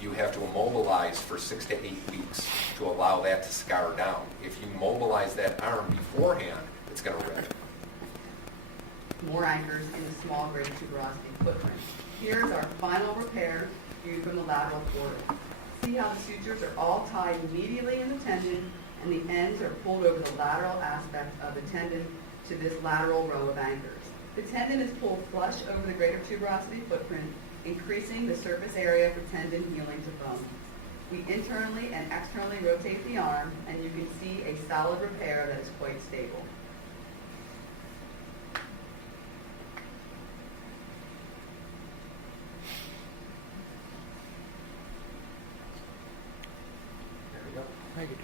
You have to immobilize for 6 to 8 weeks to allow that to scar down. If you mobilize that arm beforehand, it's going to rip. More anchors in the small greater tuberosity footprint. Here's our final repair viewed from the lateral quarter. See how the sutures are all tied immediately in the tendon, and the ends are pulled over the lateral aspect of the tendon to this lateral row of anchors. The tendon is pulled flush over the greater tuberosity footprint, increasing the surface area for tendon healing to bone. We internally and externally rotate the arm, and you can see a solid repair that is quite stable.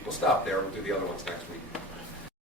We'll stop there. We'll do the other ones next week.